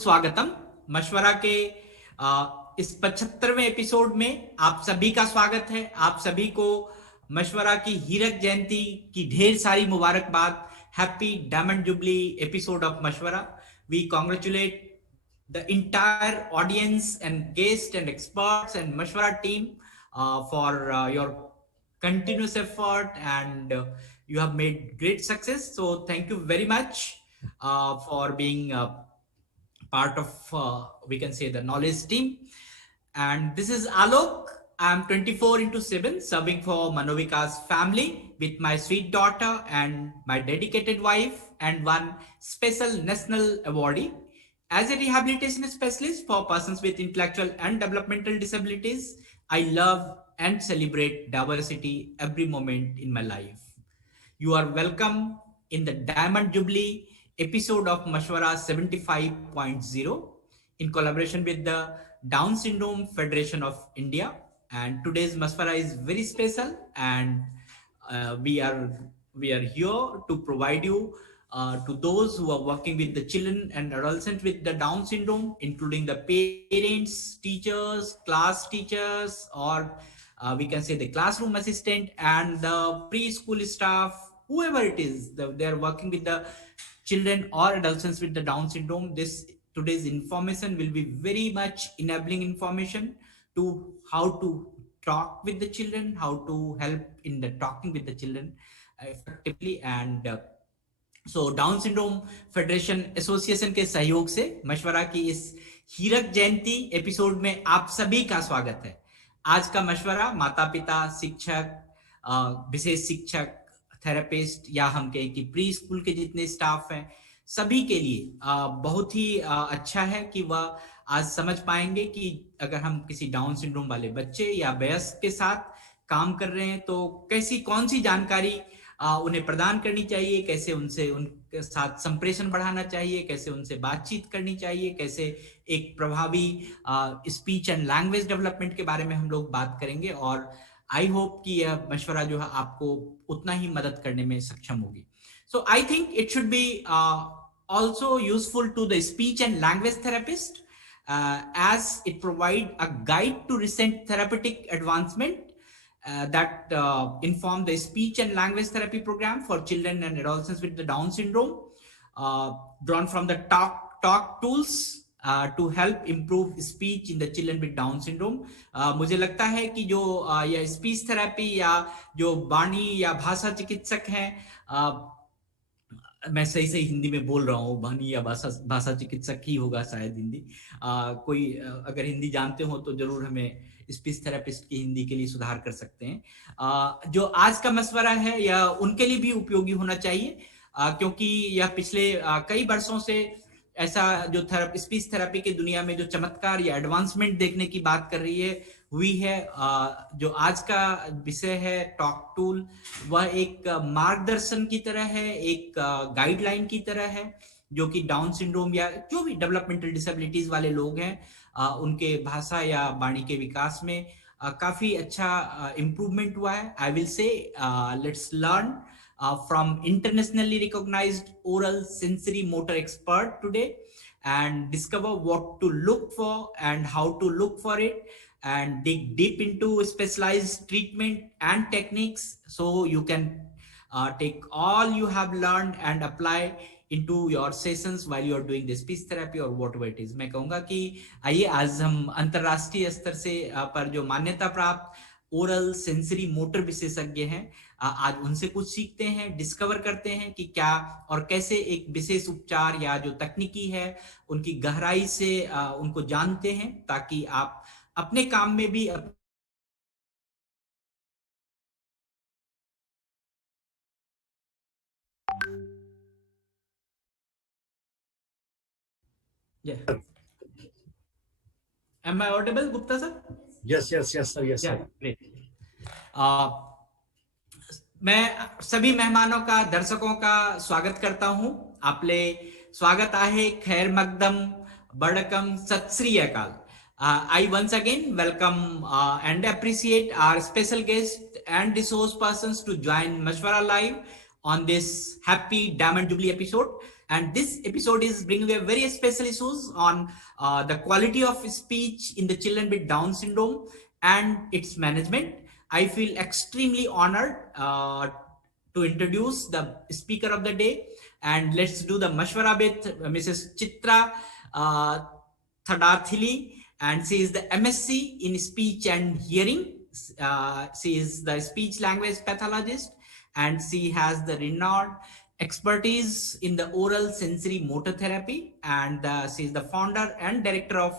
स्वागतम मशवरा के इस 75वें एपिसोड में आप सभी का स्वागत है। आप सभी को मशवरा की हीरक जयंती की ढेर सारी मुबारकबाद। Happy diamond jubilee episode of Mashwara. We congratulate the entire audience and guests and experts and Mashwara team for your continuous effort, and you have made great success. So thank you very much for being part of, we can say, the knowledge team. And this is Alok. I'm 24 into 7 serving for Manovikas Family with my sweet daughter and my dedicated wife and one special national awardee. As a rehabilitation specialist for persons with intellectual and developmental disabilities, I love and celebrate diversity every moment in my life. You are welcome in the Diamond Jubilee episode of Mashavara 75.0 in collaboration with the Down Syndrome Federation of India. And today's Mashavara is very special, and we are here to provide you to those who are working with the children and adolescents with the Down syndrome, including the parents, teachers, class teachers, or we can say the classroom assistant and the preschool staff, whoever it is, they are working with the children or adolescents with the Down syndrome. This today's information will be very much enabling information to how to talk with the children, how to help in the talking with the children effectively. And so down syndrome federation association के सहयोग से मशवरा की इस हीरक जयंती episode में आप सभी का स्वागत है। आज का मशवरा माता पिता, शिक्षक, विशेष शिक्षक, थेरेपिस्ट या हम कहें कि प्री स्कूल के जितने स्टाफ हैं, सभी के लिए बहुत ही अच्छा है कि वह आज समझ पाएंगे कि अगर हम किसी डाउन सिंड्रोम वाले बच्चे या वयस्क के साथ काम कर रहे हैं तो कैसी कौन सी जानकारी उन्हें प्रदान करनी चाहिए, कैसे उनसे उनके साथ संप्रेषण बढ़ाना चाहिए, कैसे उनसे बातचीत करनी चाहिए, कैसे एक प्रभावी स्पीच एंड लैंग्वेज डेवलपमेंट के बारे में हम लोग बात करेंगे। और आई होप कि यह मशवरा जो है आपको उतना ही मदद करने में सक्षम होगी। So I think it should be also useful to the speech and language therapist as it provide a guide to recent therapeutic advancement that inform the speech and language therapy program for children and adolescents with the Down syndrome, drawn from the talk tools to help improve speech in the children with Down syndrome. मुझे लगता है कि जो यह speech therapy या जो वाणी या भाषा चिकित्सक हैं, मैं सही सही हिंदी में बोल रहा हूँ, वाणी या भाषा चिकित्सक ही होगा शायद हिंदी। कोई अगर हिंदी जानते हो तो जरूर हमें स्पीच थेरेपिस्ट की हिंदी के लिए सुधार कर सकते हैं। जो आज का मशवरा है यह उनके लिए भी उपयोगी होना चाहिए, क्योंकि यह पिछले कई वर्षों से ऐसा जो स्पीच थेरेपी की दुनिया में जो चमत्कार या एडवांसमेंट देखने की बात कर रही है हुई है। जो आज का विषय है टॉक टूल, वह एक मार्गदर्शन की तरह है, एक गाइडलाइन की तरह है, जो कि डाउन सिंड्रोम या जो भी डेवलपमेंटल डिसेबिलिटीज वाले लोग हैं उनके भाषा या वाणी के विकास में काफी अच्छा इम्प्रूवमेंट हुआ है। I will say let's learn from internationally recognized oral sensory motor expert today and discover what to look for and how to look for it, and dig deep into specialized treatment and techniques so you can take all you have learned and apply into your sessions while you are doing the speech therapy or whatever it is. मैं कहूँगा कि आइए आज हम अंतरराष्ट्रीय स्तर से पर जो मान्यता प्राप्त ओरल सेंसरी मोटर विशेषज्ञ हैं आज उनसे कुछ सीखते हैं, डिस्कवर करते हैं कि क्या और कैसे एक विशेष उपचार या जो तकनीकी है उनकी गहराई से उनको जानते हैं, ताकि आप अपने काम में भी Am I audible, Gupta sir? Yes, sir. Yes, sir. Great. मैं सभी मेहमानों का, दर्शकों का स्वागत करता हूं। आपले स्वागत आहे, खैर मकदम, बड़कम, सत श्री अकाल। I once again welcome and appreciate our special guest and resource persons to join Mashwara Live on this happy Diamond Jubilee episode. And this episode is bringing a very special issues on the quality of speech in the children with Down syndrome and its management. I feel extremely honored to introduce the speaker of the day, and let's do the Mashavra with Mrs. Chitra uh, Thadathili, and she is the MSc in speech and hearing. She is the speech language pathologist, and she has the renowned expertise in the oral sensory motor therapy, and she is the founder and director of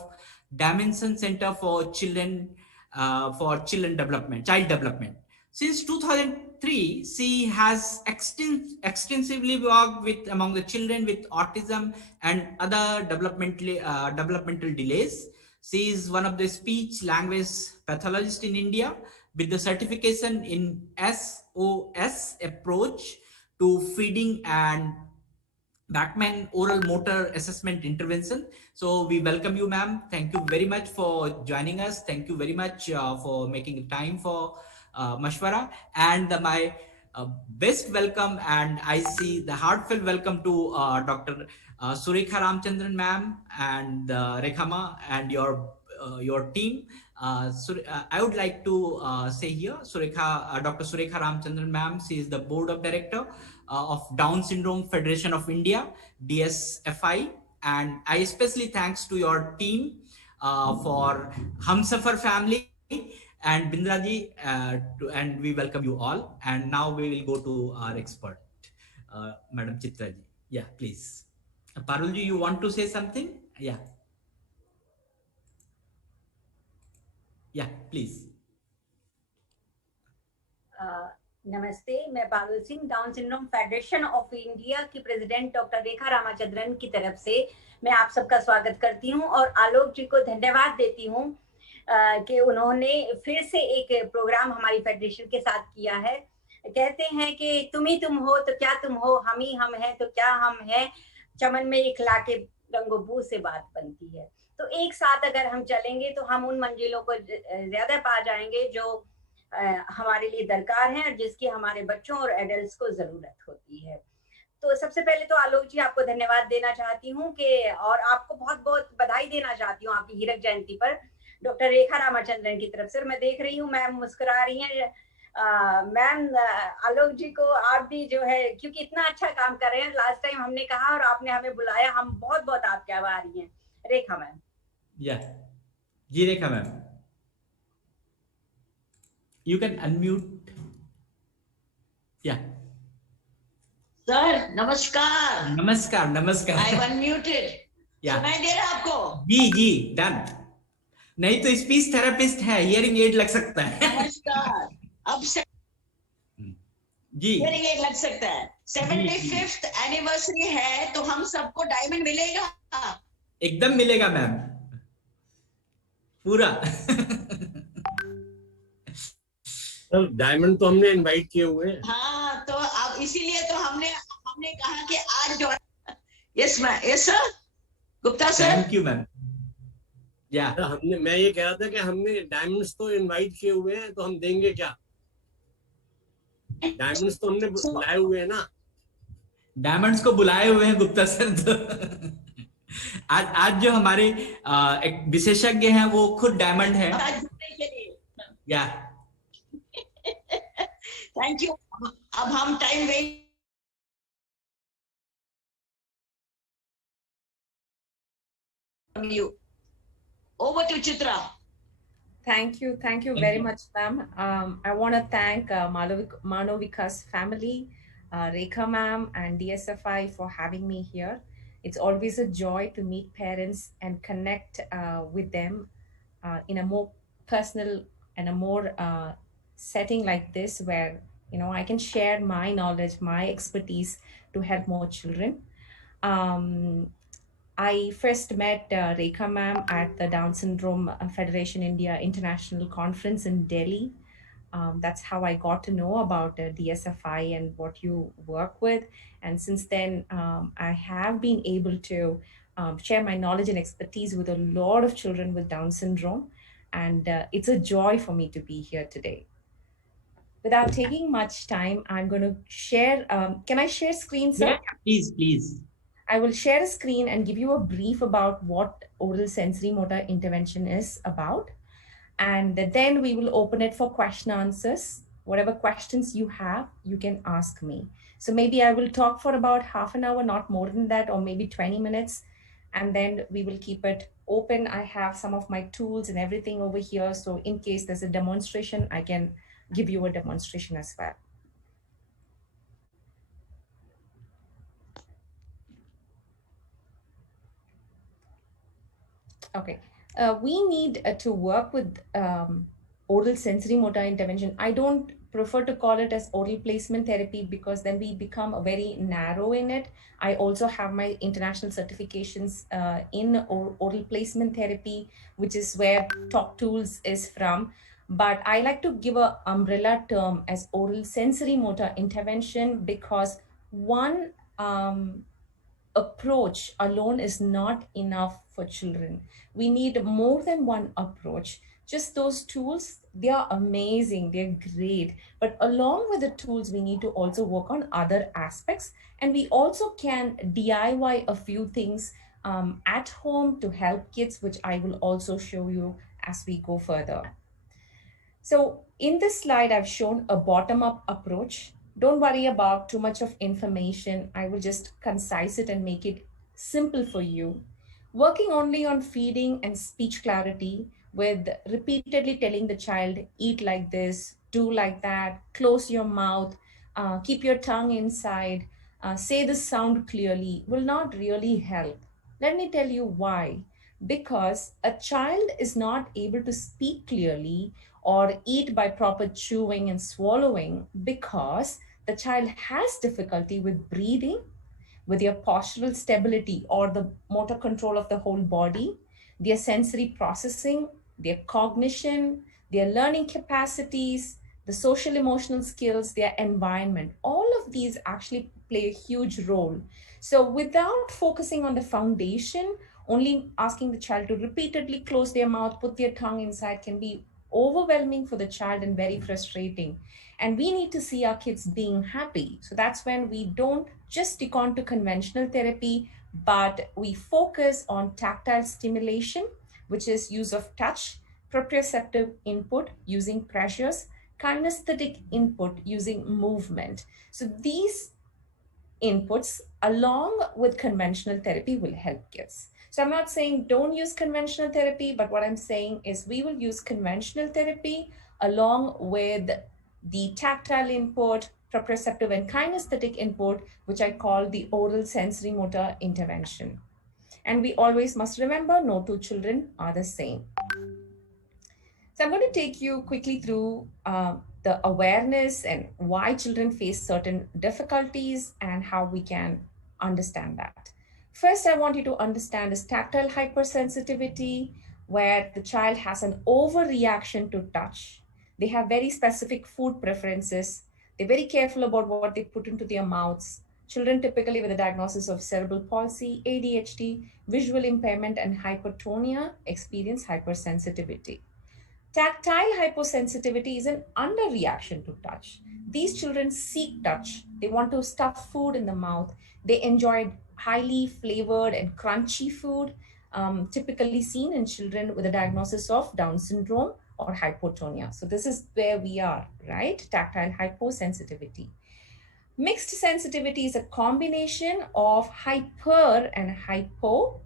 Dimension Center for children development, child development. Since 2003, she has extensively worked with among the children with autism and other developmental delays. She is one of the speech language pathologists in India with the certification in SOS approach to feeding and Backman oral motor assessment intervention. So we welcome you, ma'am. Thank you very much for joining us. Thank you very much for making time for Mashwara. And my best welcome, and I see the heartfelt welcome to Dr. Surekha Ramchandran, ma'am, and Rekhama and your team. I would like to say here, Dr. Surekha Ramchandran, ma'am. She is the board of director of Down Syndrome Federation of India, DSFI, and I especially thanks to your team for Hamsafar family and Bindraji, and we welcome you all. And now we will go to our expert, Madam Chitraji. Yeah, please. Parulji, you want to say something? Yeah. Yeah, please. नमस्ते, मैं Parul Singh down syndrome federation of India की president doctor रेखा रामाचंद्रन की तरफ से मैं आप सबका स्वागत करती हूं और आलोक जी को धन्यवाद देती हूं कि उन्होंने फिर से एक प्रोग्राम हमारी फेडरेशन के साथ किया है। कहते हैं कि तुम ही तुम हो तो क्या तुम हो, हम ही हम हैं तो क्या हम हैं, चमन में एक लाके रंगोबू से बात बनती है। तो एक साथ अगर हम चलेंगे तो हम उन मंजिलों को ज्यादा पा जाएंगे जो हमारे लिए दरकार है और जिसकी हमारे बच्चों और एडल्ट्स को जरूरत होती है। तो सबसे पहले तो आलोक जी आपको धन्यवाद देना चाहती हूँ कि और आपको बहुत बहुत बधाई देना चाहती हूँ आपकी हीरक जयंती पर डॉक्टर रेखा रामाचंद्रन की तरफ से। मैं देख रही हूँ मैम मुस्कुरा रही हैं। मैम आलोक जी को आप भी जो है क्योंकि इतना अच्छा काम कर रहे हैं, लास्ट टाइम हमने कहा और आपने हमें बुलाया, हम बहुत बहुत आपके आभारी हैं। रेखा मैम। जी Rekha ma'am, you can unmute. Yeah. Sir नमस्कार। नमस्कार। I unmuted. Yeah. सुनाई दे रहा है आपको? जी डन। नहीं तो स्पीच थेरेपिस्ट है, हियरिंग एड लग सकता है। नमस्कार। अब से जी हियरिंग एड लग सकता है। 75th एनिवर्सरी है तो हम सबको डायमंड मिलेगा? एकदम मिलेगा मैम, पूरा। डायमंड तो हमने इनवाइट किए हुए हैं। हाँ, तो अब इसीलिए तो हमने कहा कि आज जो yes sir Gupta sir. Thank you ma'am. या मैं ये कह रहा था कि हमने डायमंड्स तो इनवाइट किए हुए हैं, तो हम देंगे क्या? डायमंड्स तो हमने बुलाए हुए हैं ना। डायमंड्स को बुलाए हुए हैं गुप्ता सर। तो आज जो हमारे एक विशेषज्ञ हैं वो खुद डायमंड है। या थैंक यू। अब हम time waste you. Over to Chitra. Thank you very much, ma'am. I want to thank Manovikas Family, Rekha ma'am, and DSFI for having me here. It's always a joy to meet parents and connect with them in a more personal and a more setting like this, where I can share my knowledge, my expertise to help more children. I first met Rekha ma'am at the Down Syndrome Federation India International Conference in Delhi. That's how I got to know about DSFI and what you work with. And since then, I have been able to share my knowledge and expertise with a lot of children with Down syndrome. And it's a joy for me to be here today. Without taking much time, I'm going to share. Can I share screen, sir? Yeah, please. I will share a screen and give you a brief about what oral sensory motor intervention is about. And then we will open it for question answers. Whatever questions you have, you can ask me. So maybe I will talk for about half an hour, not more than that, or maybe 20 minutes. And then we will keep it open. I have some of my tools and everything over here. So in case there's a demonstration, I can give you a demonstration as well. Okay, we need to work with oral sensory motor intervention. I don't prefer to call it as oral placement therapy because then we become very narrow in it. I also have my international certifications in oral placement therapy, which is where Talk Tools is from. But I like to give an umbrella term as oral sensory motor intervention because one approach alone is not enough for children. We need more than one approach. Just those tools, they are amazing, they're great. But along with the tools, we need to also work on other aspects. And we also can DIY a few things at home to help kids, which I will also show you as we go further. So in this slide, I've shown a bottom-up approach. Don't worry about too much of information. I will just concise it and make it simple for you. Working only on feeding and speech clarity with repeatedly telling the child, eat like this, do like that, close your mouth, keep your tongue inside, say the sound clearly will not really help. Let me tell you why. Because a child is not able to speak clearly or eat by proper chewing and swallowing because the child has difficulty with breathing, with their postural stability or the motor control of the whole body, their sensory processing, their cognition, their learning capacities, the social emotional skills, their environment. All of these actually play a huge role. So without focusing on the foundation, only asking the child to repeatedly close their mouth, put their tongue inside can be overwhelming for the child and very frustrating. And we need to see our kids being happy. So that's when we don't just stick on to conventional therapy, but we focus on tactile stimulation, which is use of touch, proprioceptive input using pressures, kinesthetic input using movement. So these inputs along with conventional therapy will help kids. So I'm not saying don't use conventional therapy, but what I'm saying is we will use conventional therapy along with the tactile input, proprioceptive and kinesthetic input, which I call the oral sensory motor intervention. And we always must remember no two children are the same. So I'm going to take you quickly through the awareness and why children face certain difficulties and how we can understand that. First, I want you to understand is tactile hypersensitivity, where the child has an overreaction to touch. They have very specific food preferences. They're very careful about what they put into their mouths. Children typically with a diagnosis of cerebral palsy, ADHD, visual impairment, and hypertonia experience hypersensitivity. Tactile hyposensitivity is an underreaction to touch. These children seek touch. They want to stuff food in the mouth. They enjoy highly flavored and crunchy food, typically seen in children with a diagnosis of Down syndrome or hypotonia. So this is where we are, right? Tactile hyposensitivity. Mixed sensitivity is a combination of hyper and hypo.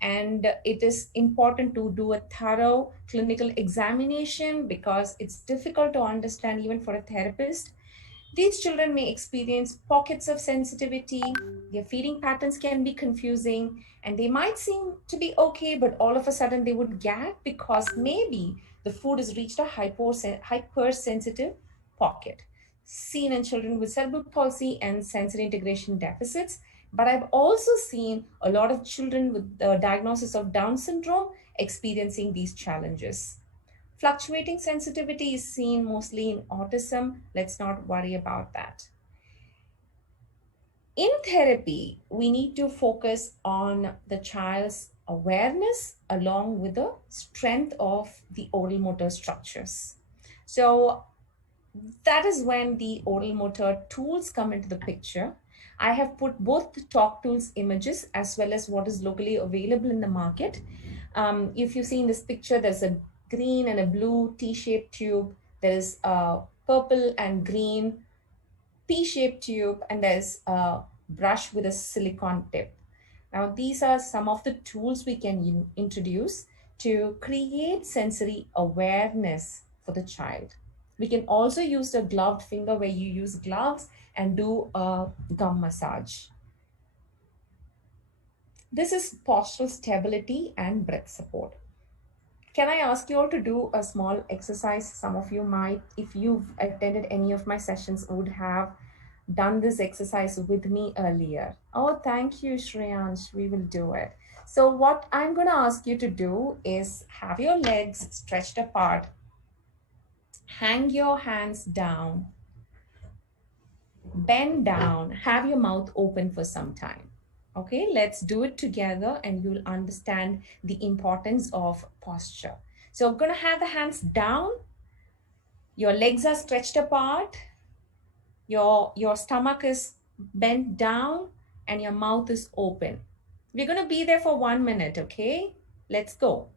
And it is important to do a thorough clinical examination because it's difficult to understand even for a therapist. These children may experience pockets of sensitivity. Their feeding patterns can be confusing and they might seem to be okay, but all of a sudden they would gag because maybe the food has reached a hypersensitive pocket. Seen in children with cerebral palsy and sensory integration deficits. But I've also seen a lot of children with the diagnosis of Down syndrome experiencing these challenges. Fluctuating sensitivity is seen mostly in autism. Let's not worry about that. In therapy, we need to focus on the child's awareness along with the strength of the oral motor structures. So that is when the oral motor tools come into the picture. I have put both the Talk Tools images as well as what is locally available in the market. If you see in this picture, there's a green and a blue T-shaped tube. There is a purple and green P-shaped tube, and there's a brush with a silicone tip. Now, these are some of the tools we can introduce to create sensory awareness for the child. We can also use the gloved finger where you use gloves and do a gum massage. This is postural stability and breath support. Can I ask you all to do a small exercise? Some of you might, if you've attended any of my sessions, would have done this exercise with me earlier. Oh, thank you, Shreyansh. We will do it. So what I'm going to ask you to do is have your legs stretched apart. Hang your hands down. Bend down. Have your mouth open for some time. Okay, let's do it together and you'll understand the importance of posture. So we're going to have the hands down. Your legs are stretched apart. Your stomach is bent down and your mouth is open. We're going to be there for 1 minute, okay? Let's go.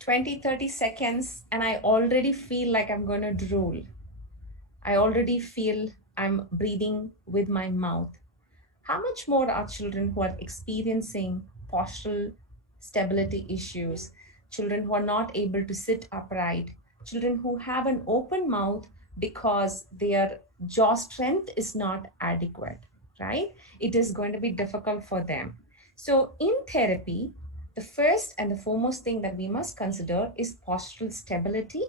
"20, 30 seconds, and I already feel like I'm going to drool. I already feel I'm breathing with my mouth. How much more are children who are experiencing postural stability issues, children who are not able to sit upright, children who have an open mouth because their jaw strength is not adequate, right? It is going to be difficult for them. So in therapy, the first and the foremost thing that we must consider is postural stability,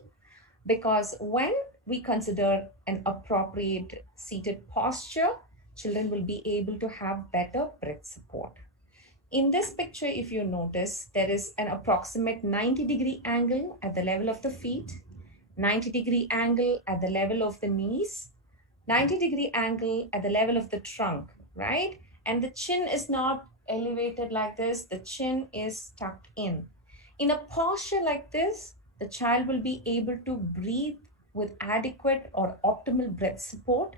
because when we consider an appropriate seated posture, children will be able to have better breath support. In this picture, if you notice, there is an approximate 90-degree angle at the level of the feet, 90-degree angle at the level of the knees, 90-degree angle at the level of the trunk, right? And the chin is not elevated like this, the chin is tucked in. In a posture like this, the child will be able to breathe with adequate or optimal breath support,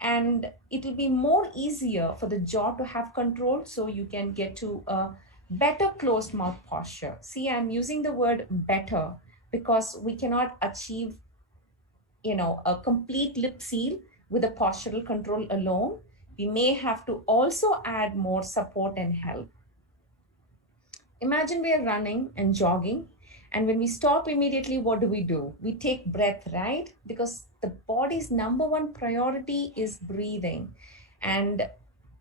and it will be more easier for the jaw to have control, so you can get to a better closed mouth posture. See, I'm using the word better because we cannot achieve, a complete lip seal with a postural control alone. We may have to also add more support and help. Imagine we are running and jogging, and when we stop immediately, what do? We take breath, right? Because the body's number one priority is breathing. And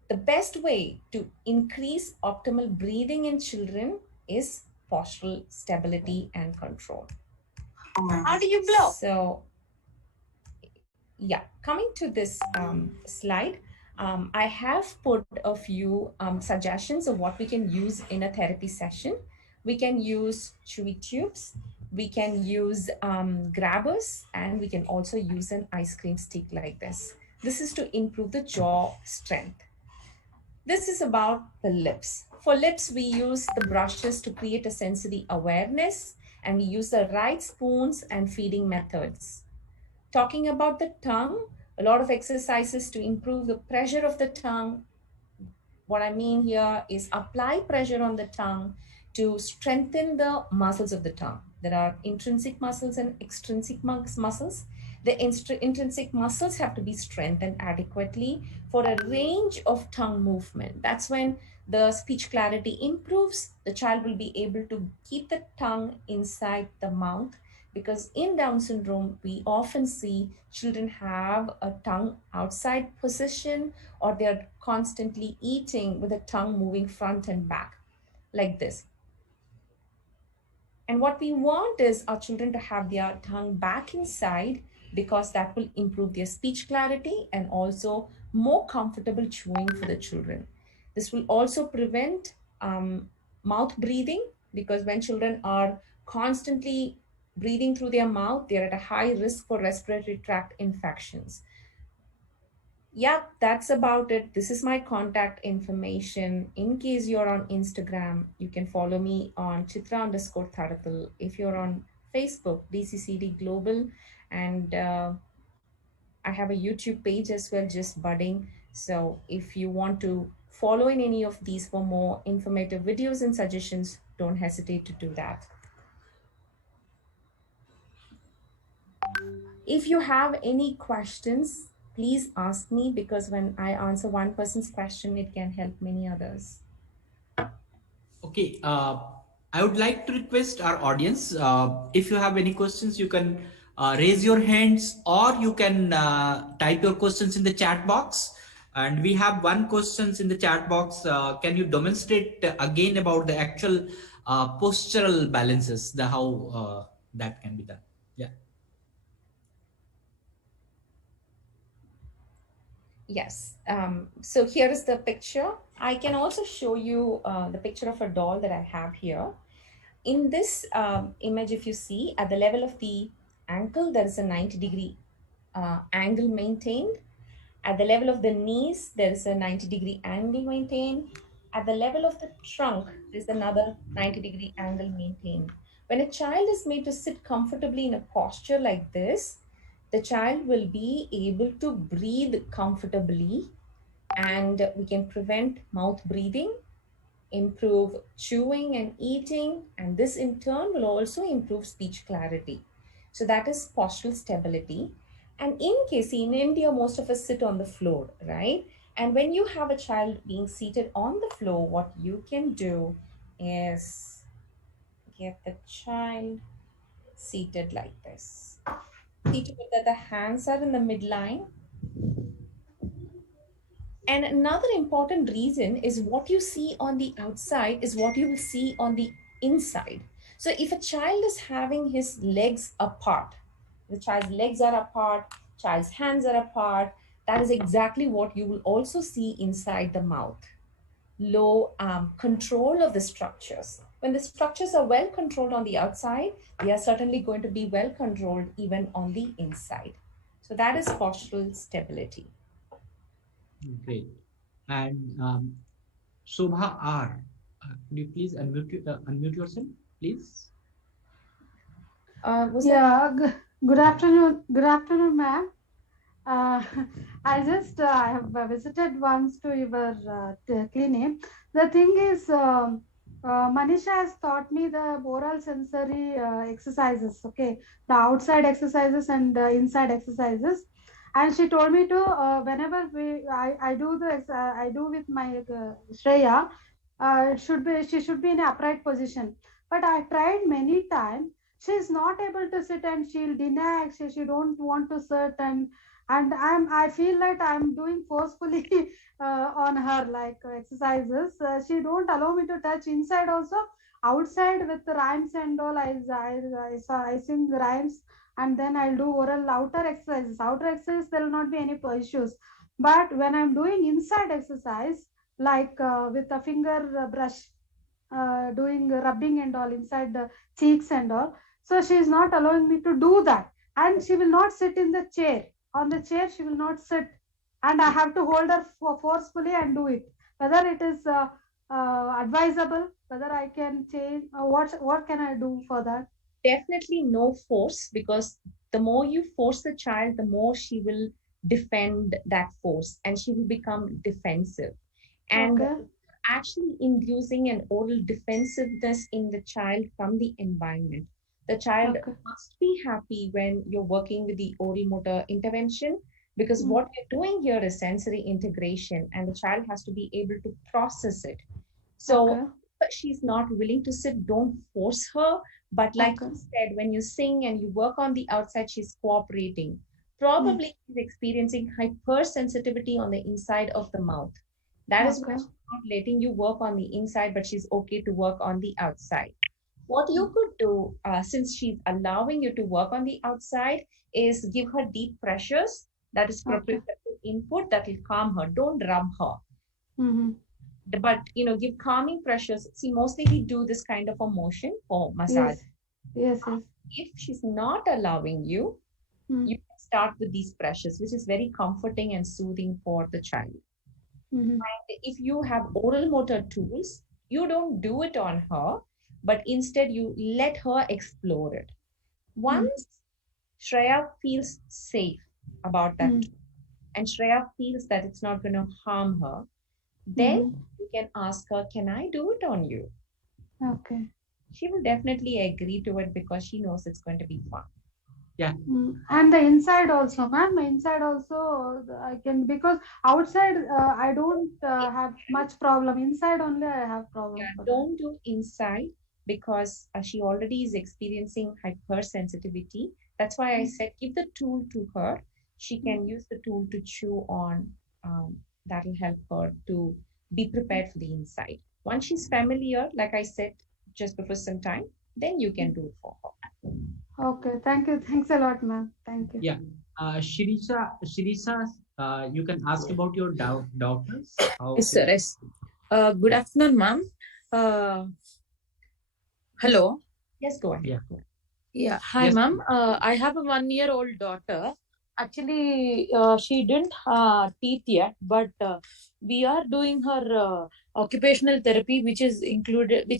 the best way to increase optimal breathing in children is postural stability and control. How do you blow? So, yeah, coming to this slide, I have put a few suggestions of what we can use in a therapy session. We can use chewy tubes, we can use grabbers, and we can also use an ice cream stick like this. This is to improve the jaw strength. This is about the lips. For lips, we use the brushes to create a sensory awareness, and we use the right spoons and feeding methods. Talking about the tongue, a lot of exercises to improve the pressure of the tongue. What I mean here is apply pressure on the tongue to strengthen the muscles of the tongue. There are intrinsic muscles and extrinsic muscles. The intrinsic muscles have to be strengthened adequately for a range of tongue movement. That's when the speech clarity improves. The child will be able to keep the tongue inside the mouth, because in Down syndrome, we often see children have a tongue outside position, or they're constantly eating with the tongue moving front and back like this. And what we want is our children to have their tongue back inside, because that will improve their speech clarity and also more comfortable chewing for the children. This will also prevent mouth breathing, because when children are constantly breathing through their mouth, they're at a high risk for respiratory tract infections. Yeah, that's about it. This is my contact information. In case you're on Instagram, you can follow me on Chitra_Thadathil. If you're on Facebook, DCCD Global, and I have a YouTube page as well, just budding. So if you want to follow in any of these for more informative videos and suggestions, don't hesitate to do that. If you have any questions, please ask me, because when I answer one person's question, it can help many others. Okay, I would like to request our audience, if you have any questions, you can raise your hands, or you can type your questions in the chat box. And we have one questions in the chat box. Can you demonstrate again about the actual postural balances, the how that can be done? Yeah. Yes. So here is the picture. I can also show you the picture of a doll that I have here. In this image, if you see at the level of the ankle, there is a 90-degree angle maintained. At the level of the knees, there is a 90-degree angle maintained. At the level of the trunk, there is another 90-degree angle maintained. When a child is made to sit comfortably in a posture like this, the child will be able to breathe comfortably, and we can prevent mouth breathing, improve chewing and eating, and this in turn will also improve speech clarity. So that is postural stability. And in case in India, most of us sit on the floor, right? And when you have a child being seated on the floor, what you can do is get the child seated like this. Seated with that the hands are in the midline. And another important reason is what you see on the outside is what you will see on the inside. So if a child is having his legs apart, the child's legs are apart, child's hands are apart, that is exactly what you will also see inside the mouth. Low control of the structures. When the structures are well controlled on the outside, they are certainly going to be well controlled even on the inside. So that is postural stability. Great. And Shobha R, could you please unmute yourself, please? Good afternoon. Good afternoon, ma'am. I have visited once to your clinic. The thing is, Manisha has taught me the oral sensory exercises. Okay, the outside exercises and inside exercises, and she told me to whenever I do I do with my Shreya, she should be in a upright position. But I tried many times. She is not able to sit, and she'll deny. She don't want to sit, and I feel like I'm doing forcefully on her, like exercises. She don't allow me to touch inside also, outside with the rhymes and all. I sing rhymes, and then I'll do oral outer exercises. Outer exercises, there will not be any issues. But when I'm doing inside exercise, like with a finger brush, doing rubbing and all inside the cheeks and all, so she is not allowing me to do that. And she will not sit in the chair. On the chair she will not sit, and I have to hold her forcefully and do it. Whether it is advisable, whether I can change, what can I do for that? Definitely no force, because the more you force the child, the more she will defend that force and she will become defensive. And Okay. actually inducing an oral defensiveness in the child from the environment. The child Okay. must be happy when you're working with the oral motor intervention, because what you're doing here is sensory integration, and the child has to be able to process it. So Okay. if she's not willing to sit, don't force her. But like Okay. you said, when you sing and you work on the outside, she's cooperating. Probably she's experiencing hypersensitivity on the inside of the mouth. That is why Okay. she's not letting you work on the inside, but she's okay to work on the outside. What you could do, since she's allowing you to work on the outside, is give her deep pressures. That is Okay. proprioceptive input that will calm her. Don't rub her. Mm-hmm. But give calming pressures. See, mostly we do this kind of a motion for massage. Yes. Yes. Yes. If she's not allowing you, Mm. you can start with these pressures, which is very comforting and soothing for the child. Mhm. And if you have oral motor tools, you don't do it on her, but instead you let her explore it. Once Shreya feels safe about that, and Shreya feels that it's not going to harm her, then you can ask her, can I do it on you? Okay. She will definitely agree to it because she knows it's going to be fun. Yeah. And the inside also, ma'am. Inside also, I can, because outside I don't have much problem. Inside only I have problem. Yeah, For don't do inside because she already is experiencing hypersensitivity. That's why I said give the tool to her. She can use the tool to chew on. That will help her to be prepared for the inside. Once she's familiar, like I said just before some time, then you can do it for her. Okay, thank you. Thanks a lot, ma'am. Thank you. Yeah. Shirisa, you can ask about your daughters. Yes, sir. Yes. Good afternoon, ma'am. Uh, hello. Yes, go ahead. Yeah. Yeah. Hi, Yes. ma'am. I have a 1-year-old daughter. Actually, she didn't have teeth yet, but we are doing her occupational therapy, which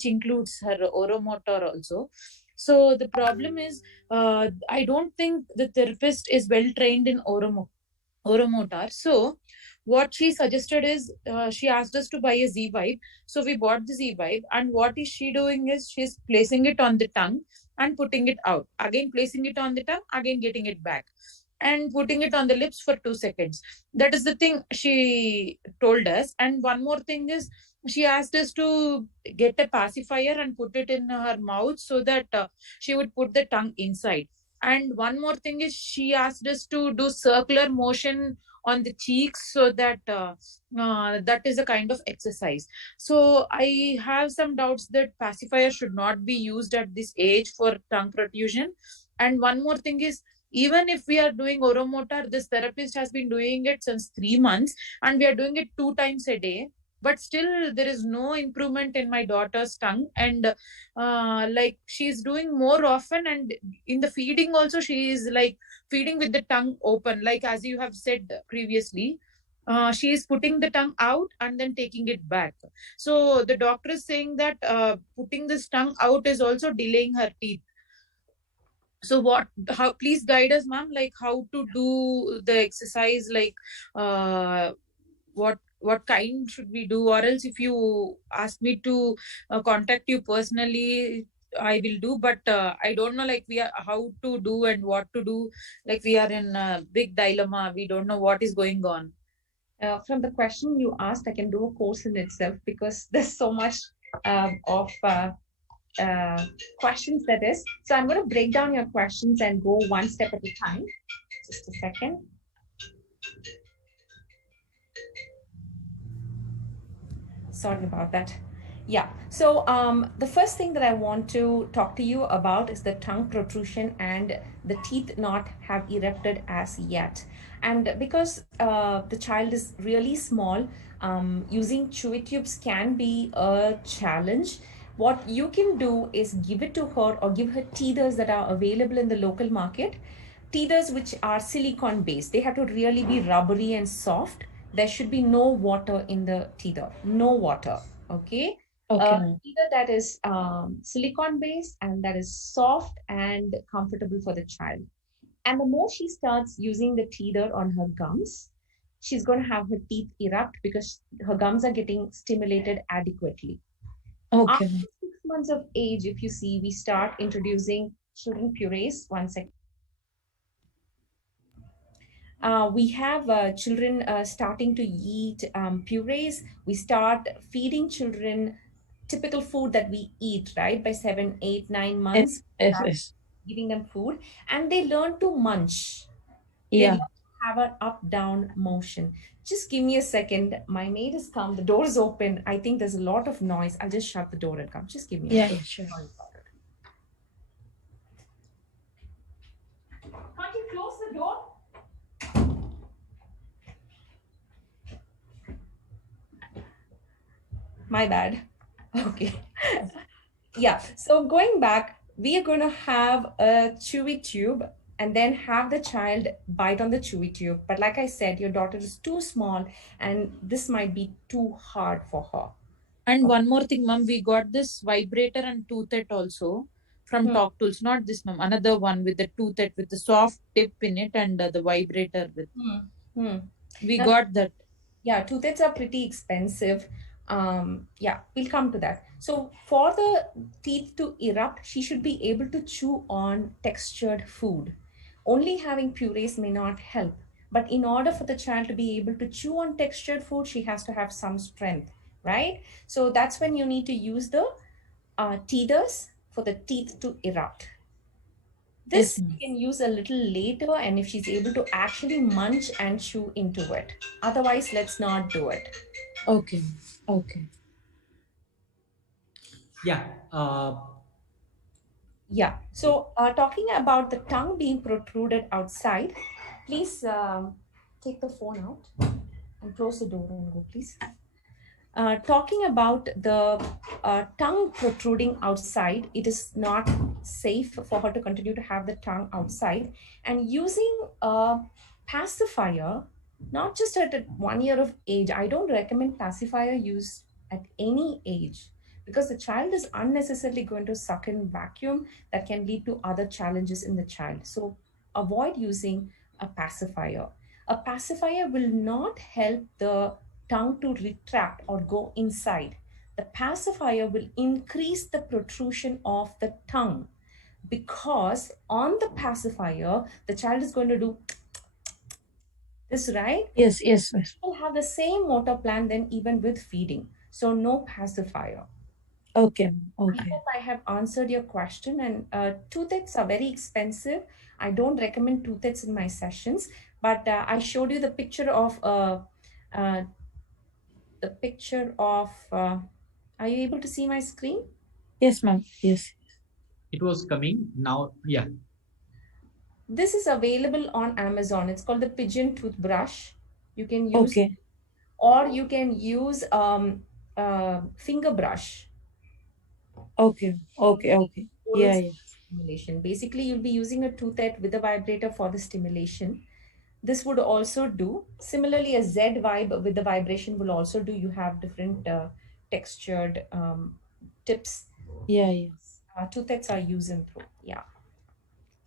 includes her oromotor also. So the problem is, I don't think the therapist is well trained in oromotor. So what she suggested is, she asked us to buy a Z Vibe. So we bought the Z Vibe, and what is she doing is she's placing it on the tongue and putting it out. Again, placing it on the tongue, again getting it back, and putting it on the lips for 2 seconds. That is the thing she told us. And one more thing is, she asked us to get a pacifier and put it in her mouth so that she would put the tongue inside. And one more thing is, she asked us to do circular motion on the cheeks so that that is a kind of exercise. So I have some doubts that pacifier should not be used at this age for tongue protrusion. And one more thing is, even if we are doing oromotor, this therapist has been doing it since 3 months, and we are doing it 2 times a day, but still there is no improvement in my daughter's tongue. And like, she's doing more often, and in the feeding also she is like feeding with the tongue open, like as you have said previously. She is putting the tongue out and then taking it back. So the doctor is saying that putting this tongue out is also delaying her teeth. So how, please guide us, ma'am, like how to do the exercise, like uh, what kind should we do? Or else, if you ask me to contact you personally, I will do. But I don't know, like, we are how to do and what to do. Like, we are in a big dilemma. We don't know what is going on. From the question you asked, I can do a course in itself because there's so much of questions that is. So I'm going to break down your questions and go one step at a time. Just a second. Sorry about that. Yeah. So the first thing that I want to talk to you about is the tongue protrusion and the teeth not have erupted as yet. And because the child is really small, using chewy tubes can be a challenge. What you can do is give it to her or give her teethers that are available in the local market. Teethers which are silicone based. They have to really be rubbery and soft. There should be no water in the teether. No water. Okay. Okay. Teether that is silicone based and that is soft and comfortable for the child. And the more she starts using the teether on her gums, she's going to have her teeth erupt because her gums are getting stimulated adequately. Okay. After 6 months of age, if you see, we start introducing children purees. 1 second. We have children starting to eat purees. We start feeding children typical food that we eat, right? By 7, 8, 9 months, Yes. giving them food, and they learn to munch. They Yeah. learn to have an up-down motion. Just give me a second. My maid has come. The door is open. I think there's a lot of noise. I'll just shut the door and come. Just give me a Yeah, second. sure. Sorry about it. Can't you close the door? My bad. Okay. Yeah. So going back, we are going to have a chewy tube and then have the child bite on the chewy tube. But like I said, your daughter is too small and this might be too hard for her. And one more thing, ma'am, we got this vibrator and toothed also from Talk Tools. Not this, ma'am. Another one with the toothed with the soft tip in it and the vibrator with. We Now, got that. yeah, tooteds are pretty expensive. Yeah, we'll come to that. So for the teeth to erupt, she should be able to chew on textured food. Only having purees may not help. But in order for the child to be able to chew on textured food, she has to have some strength, right? So that's when you need to use the teethers for the teeth to erupt. This Yes, ma'am. you can use a little later, and if she's able to actually munch and chew into it. Otherwise, let's not do it. Okay. Okay. Yeah. Yeah. So talking about the tongue being protruded outside, please take the phone out and close the door and go, please. Talking about the tongue protruding outside, it is not safe for her to continue to have the tongue outside. And using a pacifier, not just at 1 year of age, I don't recommend pacifier use at any age, because the child is unnecessarily going to suck in vacuum that can lead to other challenges in the child. So avoid using a pacifier. A pacifier will not help the tongue to retract or go inside. The pacifier will increase the protrusion of the tongue, because on the pacifier, the child is going to do this, right? Yes, yes, yes. Will have the same motor plan then even with feeding. So no pacifier. Okay. I Okay. hope I have answered your question. And toothaches are very expensive. I don't recommend toothaches in my sessions, but I showed you the picture of are you able to see my screen? Yes, ma'am. Yes. It was coming now. Yeah. This is available on Amazon. It's called the pigeon toothbrush. You can use, Okay. or you can use finger brush. Okay. Okay. Okay. Yeah. Yeah. Stimulation. Basically, you'll be using a toothache with a vibrator for the stimulation. This would also do. Similarly, a Z vibe with the vibration will also do. You have different textured tips. Yeah. Yeah. Toothaches are used and through. Yeah.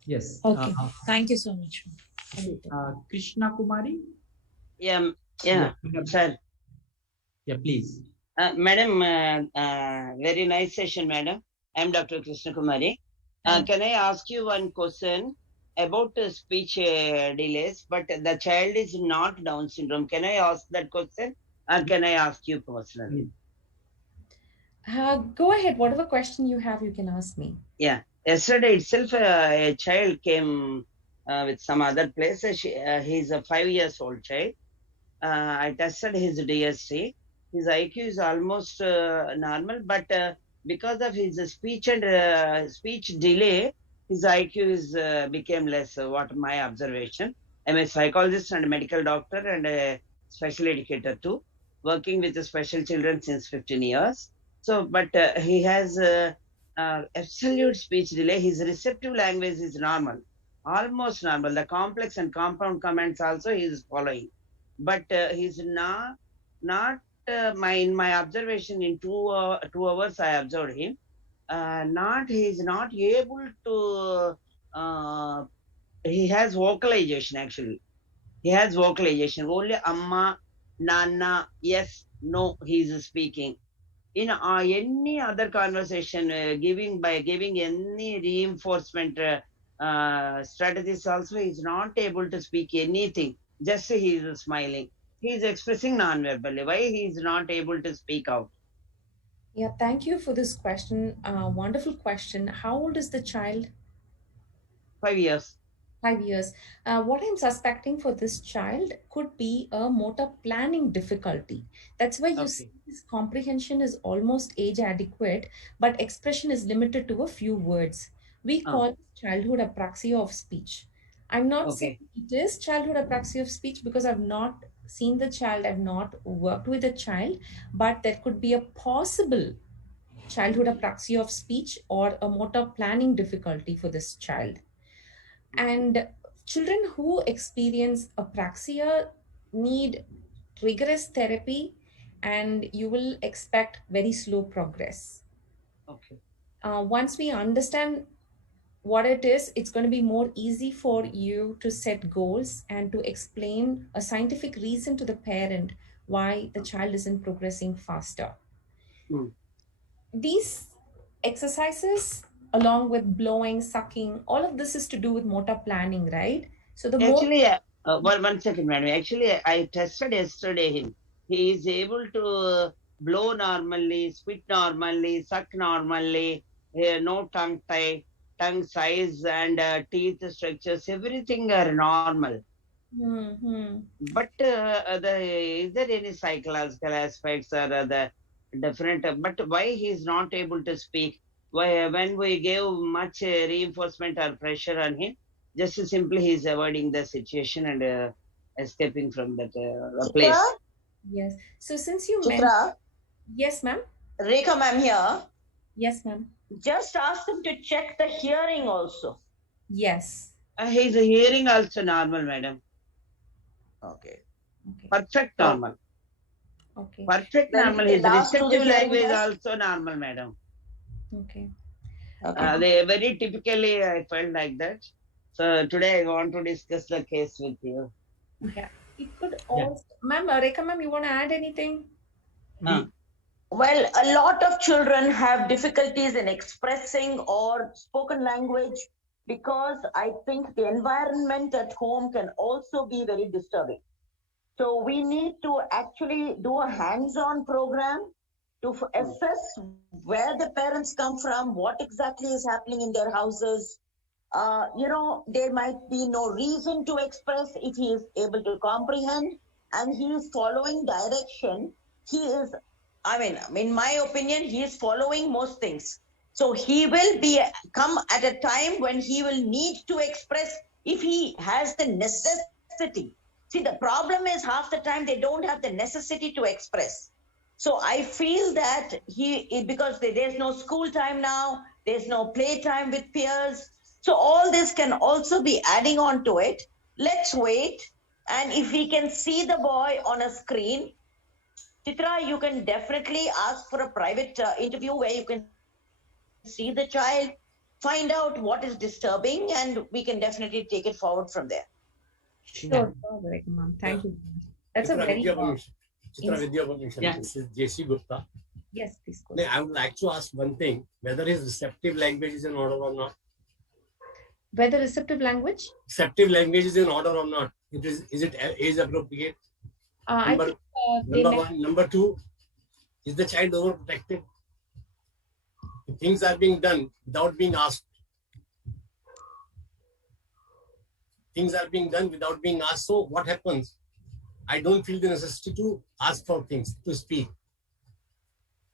Yes. Okay. Thank you so much. Krishna Kumari. Yeah, sir. Yeah, please. Madam, very nice session, madam. I'm Dr. Krishna Kumari. Can I ask you one question about speech delays, but the child is not Down syndrome? Can I ask that question, or can I ask you personally? Go ahead. Whatever question you have, you can ask me. Yeah. Yesterday itself, a child came with some other place. He's a 5 years old child. I tested his DSC. His IQ is almost normal, but because of his speech and speech delay, his IQ is became less. What my observation? I'm a psychologist and a medical doctor and a special educator too, working with the special children since 15 years. So, but he has absolute speech delay. His receptive language is normal, almost normal. The complex and compound comments also he is following, but he's not in my observation in 2 hours I observed him. He's not able to. He has vocalization actually. He has vocalization only. Amma, Nana, yes, no. He's speaking in any other conversation, giving any reinforcement strategies also, he's not able to speak anything. Just he is smiling. He is expressing non-verbally. Why he is not able to speak out? Yeah, thank you for this question. Wonderful question. How old is the child? 5 years. 5 years. What I'm suspecting for this child could be a motor planning difficulty. That's why you see his comprehension is almost age adequate, but expression is limited to a few words. We call it childhood apraxia of speech. I'm not saying it is childhood apraxia of speech because I've not seen the child, I've not worked with the child, but there could be a possible childhood apraxia of speech or a motor planning difficulty for this child. And children who experience apraxia need rigorous therapy, and you will expect very slow progress. Okay. Once we understand what it is, it's going to be more easy for you to set goals and to explain a scientific reason to the parent why the child isn't progressing faster. Mm. These exercises, along with blowing, sucking, all of this is to do with motor planning, right? So the more Actually, one second, madam. Actually, I tested yesterday him. He is able to blow normally, spit normally, suck normally, no tongue tie, tongue size and teeth structures, everything are normal. But is there any psychological aspects or the different? But why he is not able to speak? Why when we gave much reinforcement or pressure on him, just simply he is avoiding the situation and escaping from that place. Chitra, yes. So since you mentioned, Chitra, yes, ma'am. Rekha ma'am here. Yes, ma'am. Just ask them to check the hearing also. Yes. His hearing also normal, madam. Okay. Okay. Perfect So- normal. Okay. Perfect Then normal. the His last to the receptive hearing language test. also normal, madam. Okay. Okay. They very typically I felt like that. So today I want to discuss the case with you. Yeah. It could also, ma'am, Rekha ma'am, you want to add anything? Well, a lot of children have difficulties in expressing or spoken language because I think the environment at home can also be very disturbing. So we need to actually do a hands-on program to assess where the parents come from, what exactly is happening in their houses. There might be no reason to express if he is able to comprehend and he is following direction. He is, in my opinion, he is following most things. So he will come at a time when he will need to express if he has the necessity. See, the problem is half the time they don't have the necessity to express. So I feel that because there's no school time now, there's no play time with peers. So all this can also be adding on to it. Let's wait. And if we can see the boy on a screen, Chitra, you can definitely ask for a private interview where you can see the child, find out what is disturbing, and we can definitely take it forward from there. Sure, Rekha ma'am. Thank you. That's a very Chitra Vidya permission. Yeah. This is JC Gupta. yes, please go. I would like to ask one thing: whether his receptive language is in order or not. Whether receptive language? Receptive language is in order or not? Is it age appropriate? I think Number one. Number two, is the child overprotected? Things are being done without being asked. Things are being done without being asked. So what happens? I don't feel the necessity to ask for things, to speak.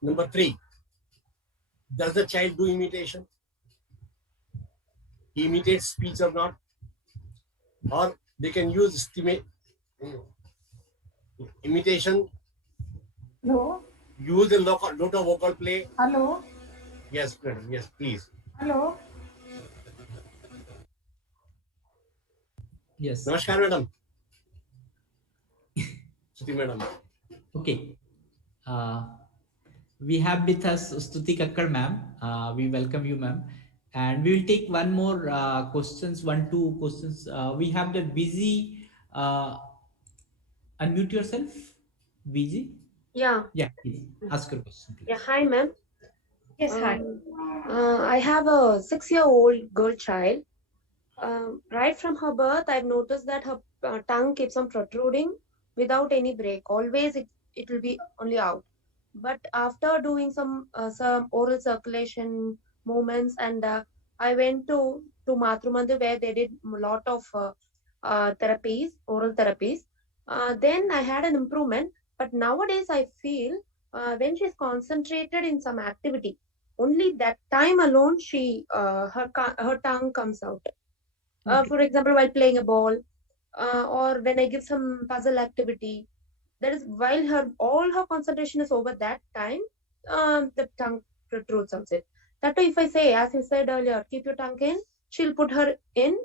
Number three, does the child do imitation? He imitates speech or not? Or they can use imitation. Hello? Use a lot of vocal play. Hello? Yes, madam. Yes, please. Hello? Yes. Namaskar, madam. Shruti, madam. Okay. We have with us Stuti Kakkar ma'am. We welcome you, ma'am. And we will take one more questions, 2 questions. We have the busy. Unmute yourself, busy. Yeah. Yeah, please ask your question, please. Yeah. Hi, ma'am. Yes, hi. I have a 6-year-old girl child. Right from her birth, I've noticed that her tongue keeps on protruding without any break. Always it will be only out. But after doing some oral circulation movements, and I went to Matru Mandir where they did a lot of therapies, oral therapies. Then I had an improvement. But nowadays I feel when she's concentrated in some activity, only that time alone her tongue comes out. For example, while playing a ball, or when I give some puzzle activity, that is while all her concentration is over that time, the tongue protrudes outside. That too, if I say, as you said earlier, keep your tongue in, she'll put her in,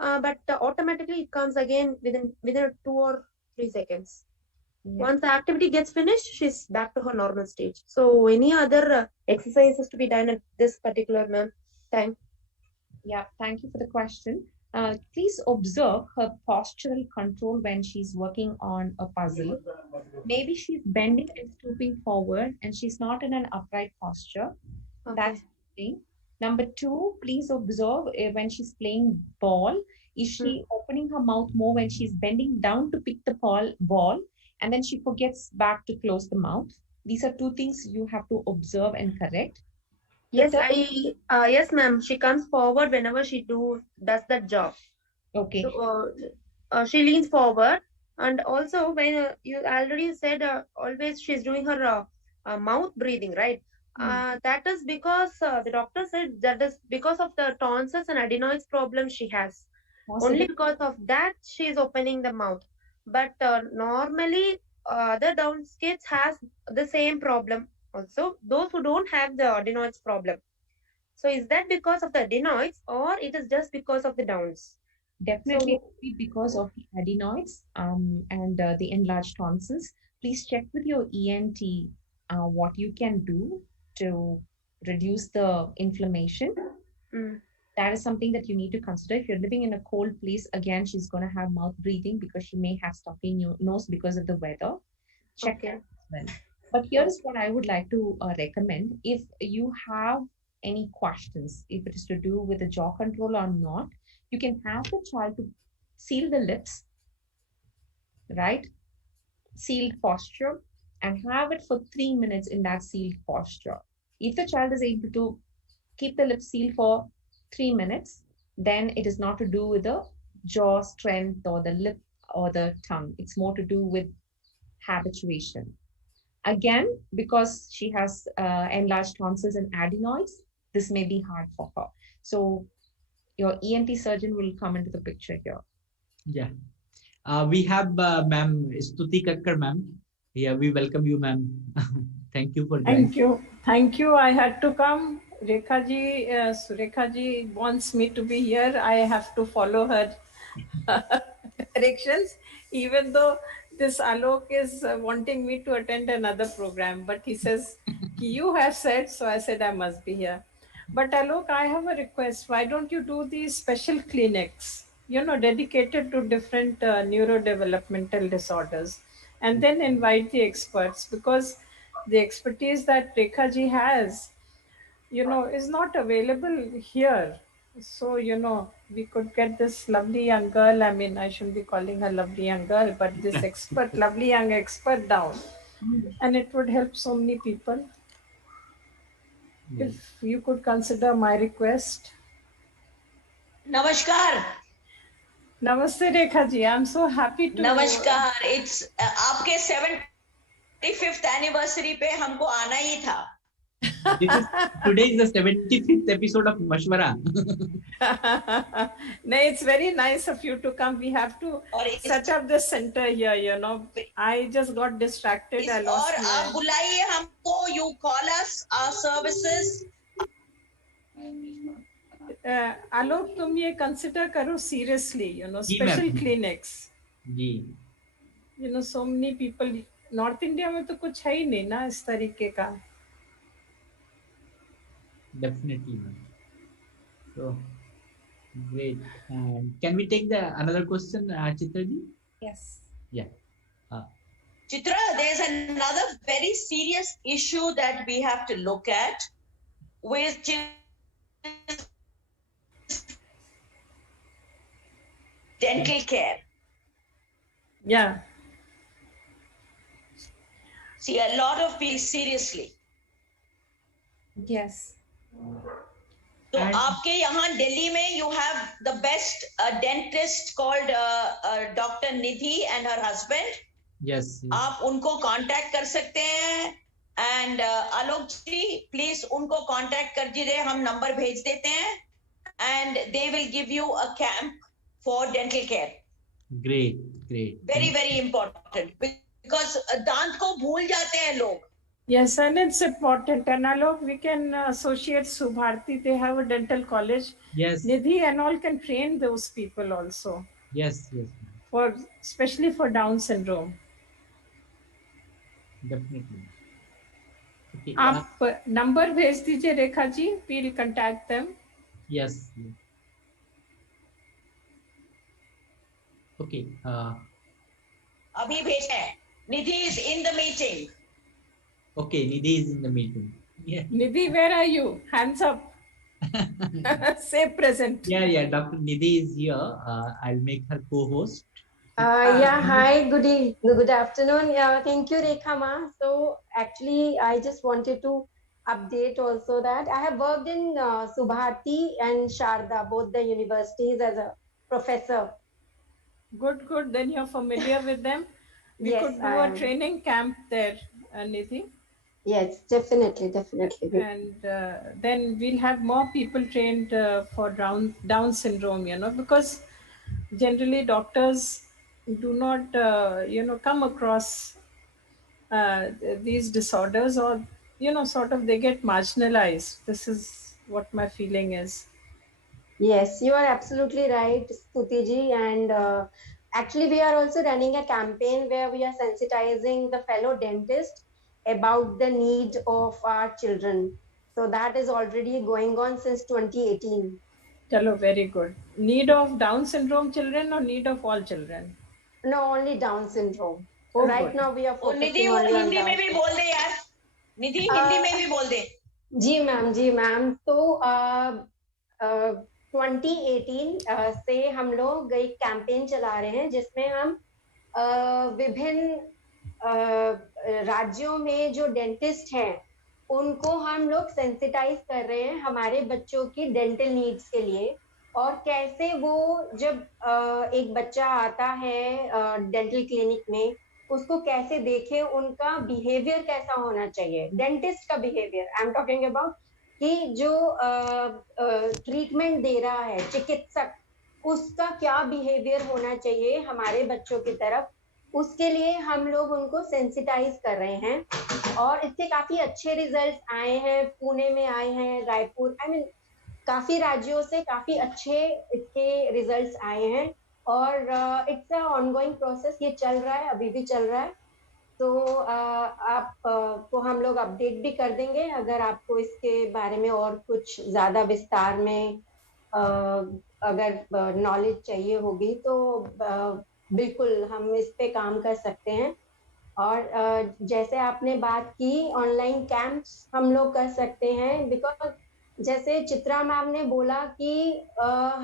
but automatically it comes again within 2 or 3 seconds. Yeah. Once the activity gets finished, she's back to her normal stage. So any other exercises to be done at this particular time? Yeah, thank you for the question. Please observe her postural control when she's working on a puzzle. Maybe she's bending and stooping forward and she's not in an upright posture. Okay. That's one thing. Number two, please observe when she's playing ball. Is she opening her mouth more when she's bending down to pick the ball and then she forgets back to close the mouth? These are two things you have to observe and correct. Yes, yes, ma'am. She comes forward whenever she does that job. Okay. So she leans forward, and also when you already said always she's doing her mouth breathing, right? That is because the doctor said that is because of the tonsils and adenoids problem she has. Only because of that she is opening the mouth. But normally other Down kids has the same problem also. Those who don't have the adenoids problem. So is that because of the adenoids or it is just because of the Downs? Definitely because of the adenoids and the enlarged tonsils. Please check with your ENT what you can do to reduce the inflammation. That is something that you need to consider. If you're living in a cold place, again, she's going to have mouth breathing because she may have stuffy nose because of the weather. Check that as well. But here's what I would like to recommend. If you have any questions, if it is to do with the jaw control or not, you can have the child to seal the lips, right? Sealed posture, and have it for 3 minutes in that sealed posture. If the child is able to keep the lips sealed for 3 minutes, then it is not to do with the jaw strength or the lip or the tongue. It's more to do with habituation. Again, because she has enlarged tonsils and adenoids, this may be hard for her. So your ENT surgeon will come into the picture here. Yeah. We have ma'am Stuti Kakkar, ma'am. Yeah, we welcome you, ma'am. Thank you for joining. Thank you. Thank you. I had to come. Rekha ji wants me to be here. I have to follow her directions, even though this Alok is wanting me to attend another program. But he says, you have said, so I said I must be here. But Alok, I have a request. Why don't you do these special clinics, dedicated to different neurodevelopmental disorders, and then invite the experts? Because the expertise that Rekha ji has, is not available here. So, we could get this lovely young girl. I mean, I shouldn't be calling her lovely young girl, but this expert, lovely young expert down. And it would help so many people. If you could consider my request. Namaskar. Namaste, Rekha ji. I'm so happy to. Namaskar. It's आपके 75th anniversary पे हमको आना ही था. Today is the 75th episode of Mashavra. No, it's very nice of you to come. We have to set up the center here, I just got distracted. I lost और आप बुलाइए हमको. You call us, our services. Alok, तुम ये consider करो seriously, special clinics. जी. So many people. North India में तो कुछ है ही नहीं ना इस तरीके का. Definitely, ma'am. So great. Can we take another question, Chitra ji? Yes. Yeah. Chitra, there's another very serious issue that we have to look at, which is dental care. Yeah. See, a lot of people seriously. Yes. So, आपके यहाँ दिल्ली में you have the best dentist called Dr. Nidhi and her husband. Yes. आप उनको contact कर सकते हैं. And Alok ji, please उनको contact कर दीजिए. हम number भेज देते हैं. And they will give you a camp for dental care. Great. Very, very important. Because दांत को भूल जाते हैं लोग. Yes, and it's important. And Alok, we can associate Subharti. They have a dental college. Yes, Nidhi and all can train those people also, yes, yes, for especially for Down syndrome. definitely. Okay. आप number भेज दीजिए Rekha ji. We'll contact them. Yes. Yes. Okay. Abhi bheja hai. Nidhi is in the meeting. Okay. Nidhi is in the meeting. Yeah. Nidhi, where are you? Hands up. Say present. Yeah. Dr. Nidhi is here. I'll make her co-host. Yeah, hi, good afternoon. Yeah, thank you, Rekha Ma. So actually, I just wanted to update also that I have worked in Subharti and Sharda, both the universities, as a professor. Good. Then you're familiar with them. We Yes, could do I a am. training camp there, Nidhi. Yes, definitely. And then we'll have more people trained for Down syndrome, because generally doctors do not, come across these disorders, or, sort of they get marginalized. This is what my feeling is. Yes, you are absolutely right, Stuti ji. And actually, we are also running a campaign where we are sensitizing the fellow dentists about the need of our children. So that is already going on since 2018. Chalo, very good. Need of Down syndrome children or need of all children? No, only Down syndrome. Oh, Right good. now, we are Oh, Nidhi, focusing वो only on Hindi Down में भी syndrome. बोल दे यार. Nidhi, Hindi में भी बोल दे. जी ma'am. तो 2018 से हम लोग एक कैंपेन चला रहे हैं जिसमें हम विभिन्न राज्यों में जो डेंटिस्ट हैं उनको हम लोग सेंसिटाइज कर रहे हैं हमारे बच्चों की डेंटल नीड्स के लिए, और कैसे वो जब एक बच्चा आता है डेंटल क्लिनिक में, उसको कैसे देखें, उनका बिहेवियर कैसा होना चाहिए, डेंटिस्ट का behaviour I am talking about, कि जो ट्रीटमेंट दे रहा है चिकित्सक, उसका क्या बिहेवियर होना चाहिए हमारे बच्चों की तरफ, उसके लिए हम लोग उनको सेंसिटाइज कर रहे हैं। और इसके काफी अच्छे रिजल्ट्स आए हैं, पुणे में आए हैं, रायपुर, आई मीन काफी राज्यों से काफी अच्छे इसके रिजल्ट्स आए हैं। और इट्स अ ऑनगोइंग प्रोसेस, ये चल रहा है, अभी भी चल रहा है। तो आप को हम लोग अपडेट भी कर देंगे अगर आपको इसके बारे में और कुछ ज्यादा विस्तार में अगर नॉलेज चाहिए होगी तो बिल्कुल हम इस पे काम कर सकते हैं। और जैसे आपने बात की ऑनलाइन कैंप्स हम लोग कर सकते हैं, बिकॉज जैसे चित्रा मैम ने बोला कि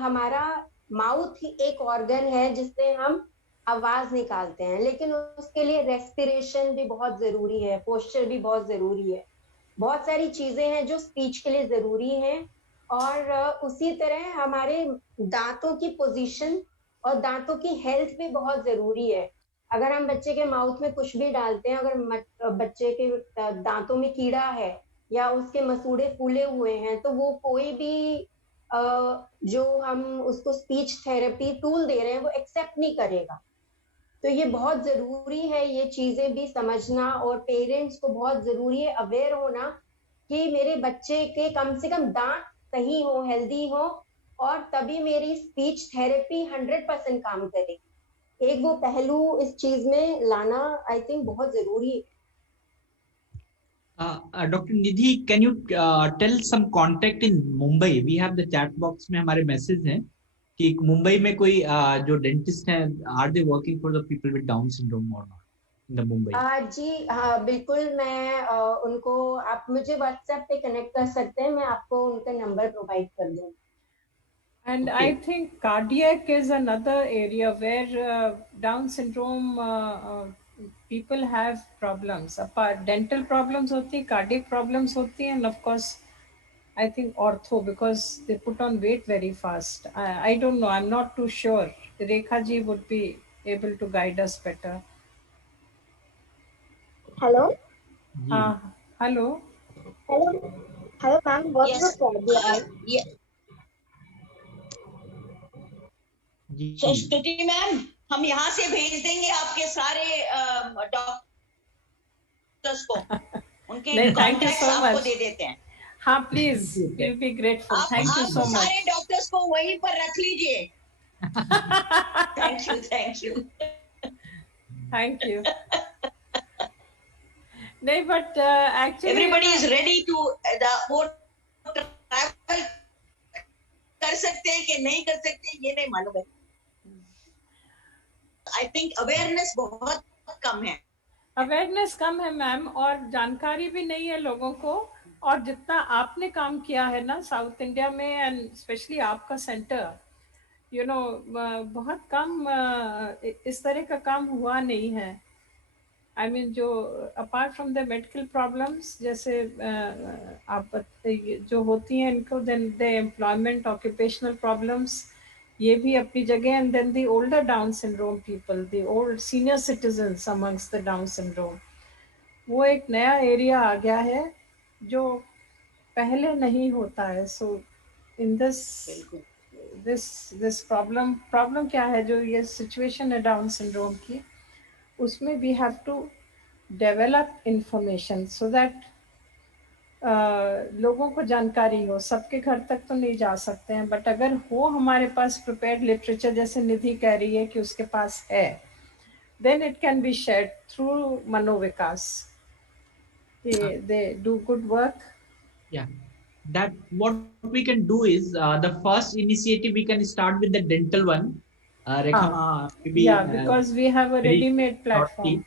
हमारा माउथ ही एक ऑर्गन है जिससे हम आवाज निकालते हैं, लेकिन उसके लिए रेस्पिरेशन भी बहुत जरूरी है, पोस्चर भी बहुत जरूरी है, बहुत सारी चीजें हैं जो स्पीच के लिए जरूरी हैं। और उसी तरह हमारे दांतों की पोजीशन और दांतों की हेल्थ भी बहुत जरूरी है। अगर हम बच्चे के माउथ में कुछ भी डालते हैं, अगर बच्चे के दांतों में कीड़ा है या उसके मसूड़े फूले हुए हैं, तो वो कोई भी जो हम उसको स्पीच थेरेपी टूल दे रहे हैं वो एक्सेप्ट नहीं करेगा। तो ये बहुत जरूरी है ये चीजें भी समझना, और पेरेंट्स को बहुत जरूरी है अवेयर होना कि मेरे बच्चे के कम से कम दांत सही हो, हेल्दी हो, और तभी मेरी स्पीच थेरेपी 100% काम करेगी। एक वो पहलू इस चीज में लाना आई थिंक बहुत जरूरी है। Dr. Nidhi, can you tell some contact in Mumbai? We have the chat box में हमारे मैसेज हैं कि मुंबई में कोई जो डेंटिस्ट हैं, are they working for the people with Down syndrome or not in the Mumbai? जी हाँ, बिल्कुल। मैं उनको, आप मुझे व्हाट्सएप पे कनेक्ट कर सकते हैं, मैं आपको उनका नंबर प्रोवाइड कर दूँ। And I think cardiac is another area where Down syndrome people have problems. Apart dental problems hoti, cardiac problems hoti, and of course, I think ortho, because they put on weight very fast. I don't know. I'm not too sure. Rekha ji would be able to guide us better. Hello. Hello. Hello, ma'am. What's Yes. the problem? Yeah. So स्तुति ma'am, हम यहाँ से भेज देंगे आपके सारे doctors को। उनके नहीं, thank you कॉन्टैक्ट्स so आपको much. दे देते हैं. हाँ, please, we'll be grateful. Thank you आप so much. सारे डॉक्टर्स को वहीं पर रख लीजिए. Thank you. Thank you. नहीं, but actually Everybody is ready to वो travel कर सकते हैं कि नहीं कर सकते ये नहीं मालूम है. I think awareness बहुत कम है. अवेयरनेस कम है मैम, और जानकारी भी नहीं है लोगों को. और जितना आपने काम किया है ना साउथ इंडिया में, एंड स्पेशली आपका सेंटर, यू नो, बहुत कम इस तरह का काम हुआ नहीं है. आई मीन जो apart from the medical problems जैसे आप जो होती हैं इनको, then the employment, occupational problems, ये भी अपनी जगह. And then the older Down syndrome people, the old senior citizens amongst the Down syndrome, वो एक नया एरिया आ गया है जो पहले नहीं होता है. सो इन दिस प्रॉब्लम क्या है, जो ये सिचुएशन है डाउन सिंड्रोम की, उसमें we have to develop information so that लोगों को जानकारी हो. सबके घर तक तो नहीं जा सकते हैं, बट अगर हो हमारे पास प्रिपेयर्ड लिटरेचर, जैसे निधि कह रही है कि उसके पास है, then it can be shared through Manovikas. They do good work. Yeah, that what we can do is the first initiative we can start with the dental one. Rekha, maybe, yeah, because we have a ready-made platform.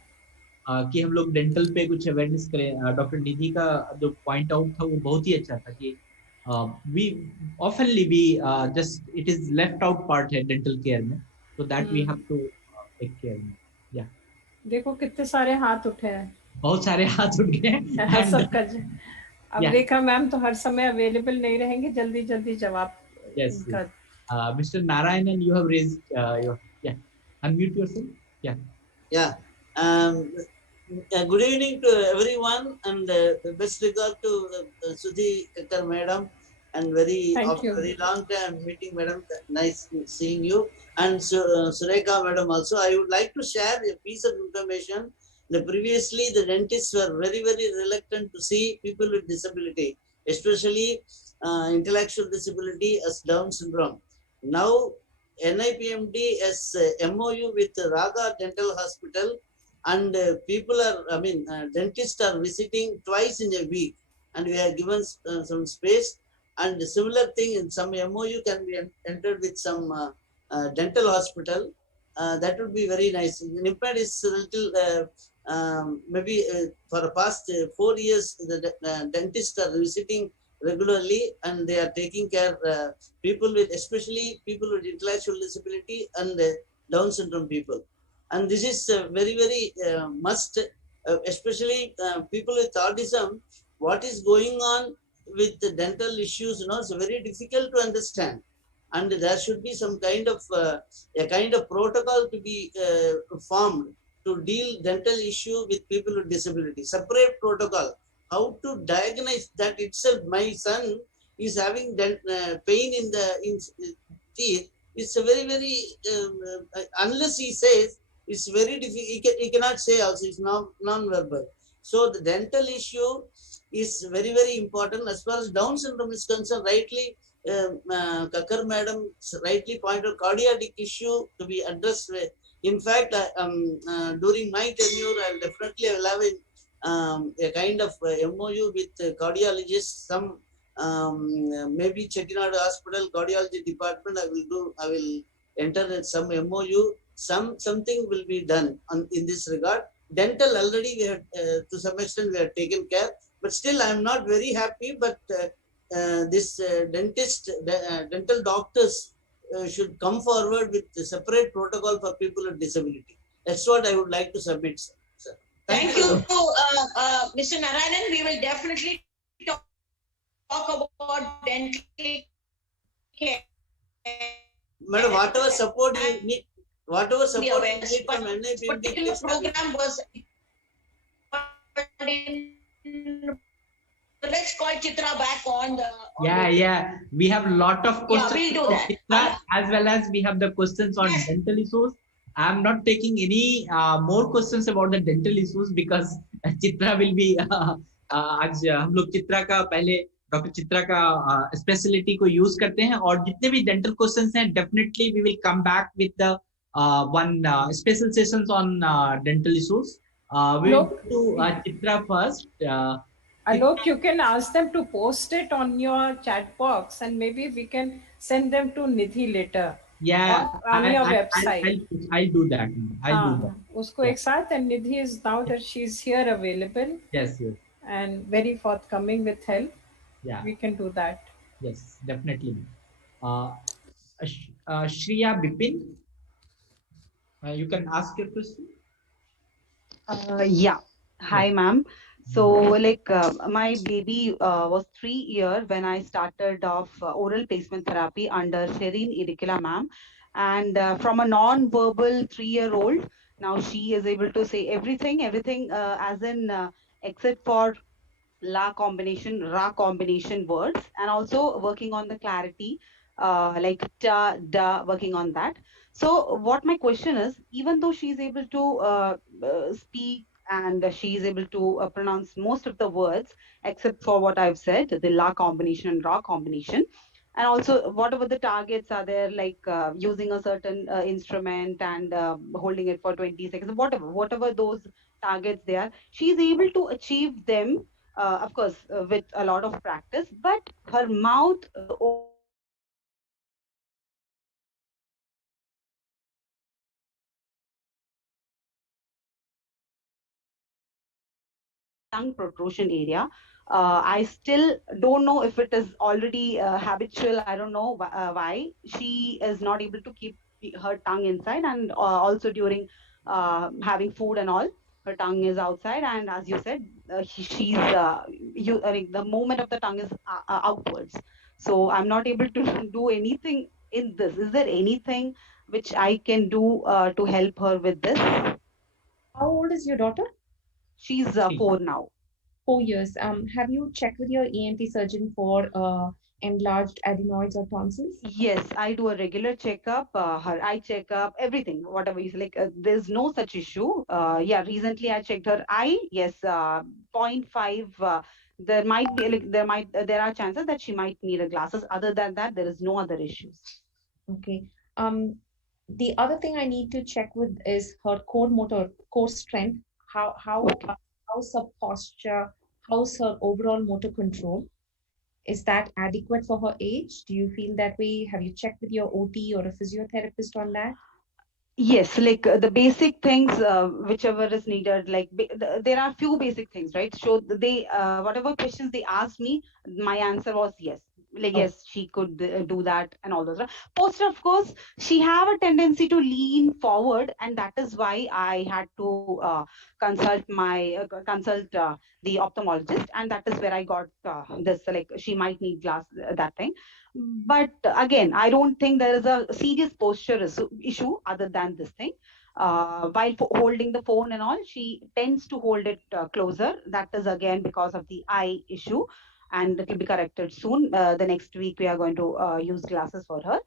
कि हम लोग dental पे कुछ awareness करें. Doctor निधि का जो point out था वो बहुत ही अच्छा था कि we oftenly we just it is left out part है डेंटल केयर में, so that we have to take care. Yeah. देखो कितने सारे हाथ उठे हैं. बहुत सारे हाथ उठ गए. सबका अब रेखा मैम तो हर समय अवेलेबल नहीं रहेंगे, जल्दी जल्दी जवाब. Yes. Mr. Narayanan, you have raised your unmute yourself. Yeah. Good evening to everyone, and best regard to Sudhi Kakkar madam, and very long time meeting madam. Nice seeing you, and Surekha madam also. I would like to share a piece of information. Previously, the dentists were very reluctant to see people with disability, especially intellectual disability as Down syndrome. Now, NIPMD has MOU with Raga Dental Hospital, and people are, dentists are visiting twice in a week, and we have given some space. And similar thing in some MOU can be entered with some dental hospital. That would be very nice. In fact, it's a little, maybe for the past 4 years, the dentists are visiting regularly, and they are taking care people with, especially people with intellectual disability and Down syndrome people. And this is very must, especially people with autism. What is going on with the dental issues, it's very difficult to understand, and there should be some kind of a kind of protocol to be formed to deal dental issue with people with disability. Separate protocol. How to diagnose that itself. My son is having pain in the teeth. It's a very unless he says, it's very difficult. He cannot say also. It's non-verbal. So the dental issue is very important. As far as Down syndrome is concerned, rightly Kakkar madam rightly pointed out cardiac issue to be addressed. In fact, during my tenure, I will definitely have a kind of MOU with cardiologists. Some maybe Chettinad Hospital cardiology department. I will enter some MOU. Something will be done in this regard. Dental already we have to some extent we have taken care, but still I am not very happy. But this dental doctors should come forward with a separate protocol for people with disability. That's what I would like to submit, sir. Thank you, Mr. Narayanan. We will definitely talk about dental care. Madam, whatever support you need, whatever support you need from NIPMD, particular program was. Let's call Chitra back on the. Yeah. We have a lot of questions. Yeah, we'll do that. Chitra, as well as we have the questions on dental issues. I'm not taking any more questions about the dental issues because Chitra will be आज हम लोग चित्रा का पहले doctor Chitra का speciality को use करते हैं, और जितने भी डेंटल क्वेश्चंस हैं definitely we will come back with the one special sessions on dental issues. We will go to Chitra first. Alok, you can ask them to post it on your chat box, and maybe we can send them to Nidhi later. Yeah, on your website. I'll do that. I'll do that. Usko ek saath, and Nidhi is now that she's here available. Yes, yes. And very forthcoming with help. Yeah, we can do that. Yes, definitely. Shriya Bipin, you can ask your question. Yeah. Hi, ma'am. So, like, my baby was 3 years when I started off oral placement therapy under Sherin Irikila, ma'am. And from a non-verbal 3-year-old, now she is able to say everything, as in except for la combination, ra combination words, and also working on the clarity, like ta, da, working on that. So what my question is, even though she's able to speak and she is able to pronounce most of the words except for what I've said, the la combination and ra combination, and also whatever the targets are there, like using a certain instrument and holding it for 20 seconds, whatever those targets they are, she's able to achieve them, of course, with a lot of practice, but her mouth opening and closing tongue protrusion area. I still don't know if it is already habitual. I don't know why she is not able to keep her tongue inside, and also during having food and all, her tongue is outside. And as you said, she's I mean, the movement of the tongue is outwards. So I'm not able to do anything in this. Is there anything which I can do to help her with this? How old is your daughter? She's 4 now. 4 years. Have you checked with your ENT surgeon for enlarged adenoids or tonsils? Yes, I do a regular checkup, her eye checkup, everything, whatever is like. There's no such issue. Yeah, recently I checked her eye. Yes, 0.5. There might be like there are chances that she might need a glasses. Other than that, there is no other issues. Okay. The other thing I need to check with is her core strength. How's her posture? How's her overall motor control? Is that adequate for her age? Do you feel that way? Have you checked with your OT or a physiotherapist on that? Yes, like the basic things, whichever is needed, like there are few basic things, right? So they, whatever questions they asked me, my answer was yes. Like, yes, she could do that and all those. Post, of course, she have a tendency to lean forward, and that is why I had to consult the ophthalmologist, and that is where I got this. Like, she might need glass, that thing. But again, I don't think there is a serious posture issue other than this thing. While holding the phone and all, she tends to hold it closer. That is again because of the eye issue, and it will be corrected soon. The next week we are going to use glasses for her.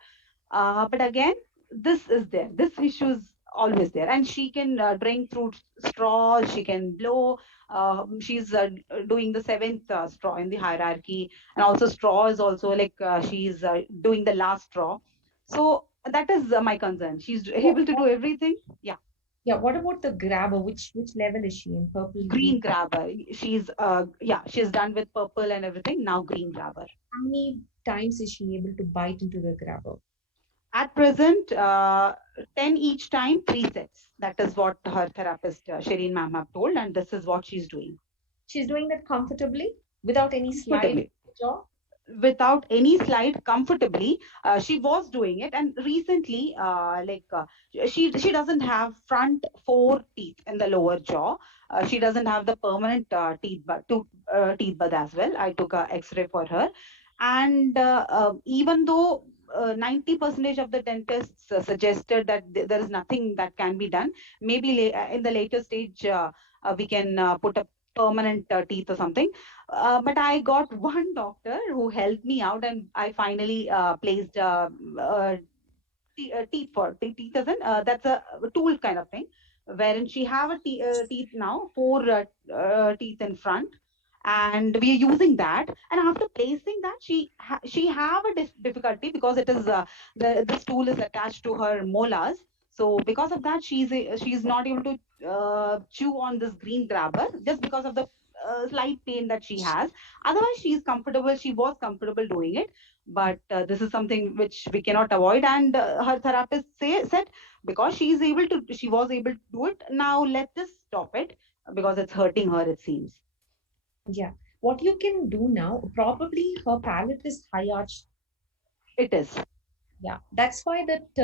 But again, this is there. This issue is always there, and she can drink through straws. She can blow. She's doing the 7th straw in the hierarchy, and also straw is also like she's doing the last straw. So that is my concern. She's able to do everything. Yeah. Yeah. What about the grabber? Which level is she in? Purple, green grabber. She's she's done with purple and everything. Now green grabber. How many times is she able to bite into the grabber? At present, 10 each time, 3 sets. That is what her therapist, Shireen ma'am, have told, and this is what she's doing. She's doing that comfortably without any slide jaw? Without any slide, comfortably. She was doing it, and recently, she doesn't have front 4 teeth in the lower jaw. She doesn't have the permanent teeth bud as well. I took a X-ray for her, and even though 90% of the dentists suggested that there is nothing that can be done, maybe in the later stage we can put a permanent teeth or something. But I got one doctor who helped me out, and I finally placed teeth for the teeth as in that's a tool kind of thing, wherein she have a teeth now, 4 teeth in front, and we are using that. And after placing that, she have a difficulty because it is this tool is attached to her molars. So because of that, she's not able to chew on this green grabber, just because of the slight pain that she has. Otherwise, she was comfortable doing it. But this is something which we cannot avoid, and her therapist said, because she was able to do it, now let us stop it, because it's hurting her, it seems. Yeah. What you can do now, probably her palate is high arched. It is. Yeah. That's why the t,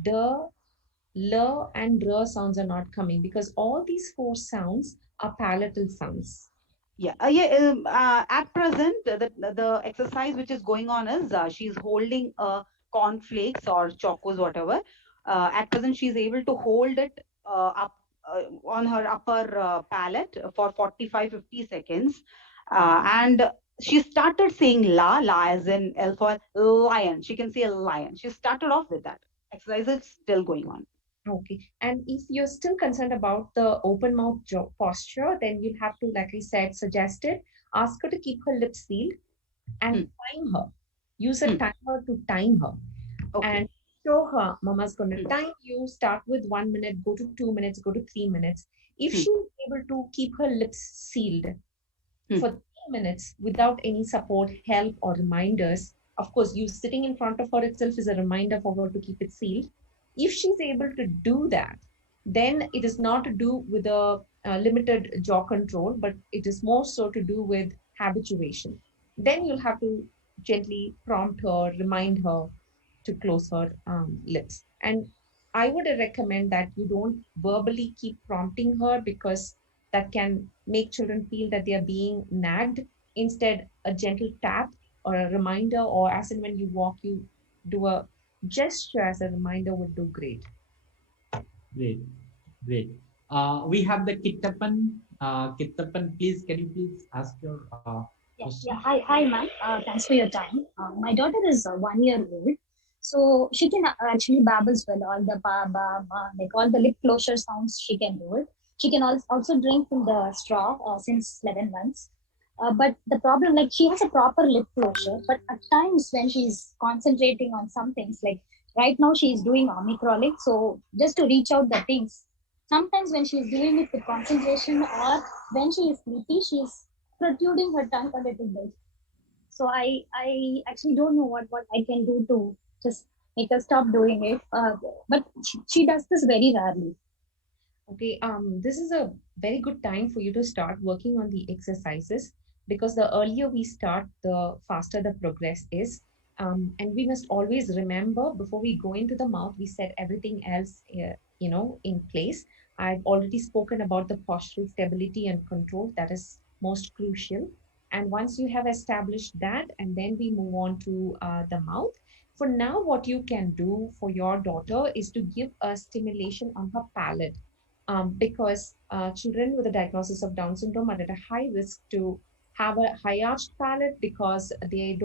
d, l, and r sounds are not coming, because all these four sounds are palatal sounds. At present, the exercise which is going on is she's holding cornflakes or chocos, whatever. At present, she's able to hold it up on her upper palate for 45-50 seconds. And she started saying la as in L for lion. She can say a lion. She started off with that. Exercise is still going on. Okay. And if you're still concerned about the open mouth posture, then you'll have to, like I said, suggested, ask her to keep her lips sealed and time her. Use a timer to time her. Okay. And show her, Mama's going to time you. Start with 1 minute, go to 2 minutes, go to 3 minutes. If she's able to keep her lips sealed for 3 minutes without any support, help, or reminders, of course, you sitting in front of her itself is a reminder for her to keep it sealed. If she's able to do that, then it is not to do with a limited jaw control, but it is more so to do with habituation. Then you'll have to gently prompt her, remind her to close her lips. And I would recommend that you don't verbally keep prompting her, because that can make children feel that they are being nagged. Instead, a gentle tap or a reminder, or as in when you walk, you do a gesture as a reminder would do great. Great, great. We have the Kittapan. Kittapan, please, can you please ask your question? Hi, ma'am. Thanks for your time. My daughter is 1 year old, so she can actually babbles well, all the ba ba ba, like all the lip closure sounds she can do it. She can also drink from the straw since 11 months. But the problem, like she has a proper lip closure, but at times when she's concentrating on some things, like right now she's doing omicronic, so just to reach out the things. Sometimes when she's doing it with concentration, or when she is sleepy, she's protruding her tongue a little bit. So I actually don't know what I can do to just make her stop doing it. But she does this very rarely. Okay, this is a very good time for you to start working on the exercises, because the earlier we start, the faster the progress is. And we must always remember, before we go into the mouth, we set everything else, in place. I've already spoken about the postural stability and control. That is most crucial. And once you have established that, and then we move on to the mouth. For now, what you can do for your daughter is to give a stimulation on her palate. Because children with a diagnosis of Down syndrome are at a high risk to have a high arched palate, because they're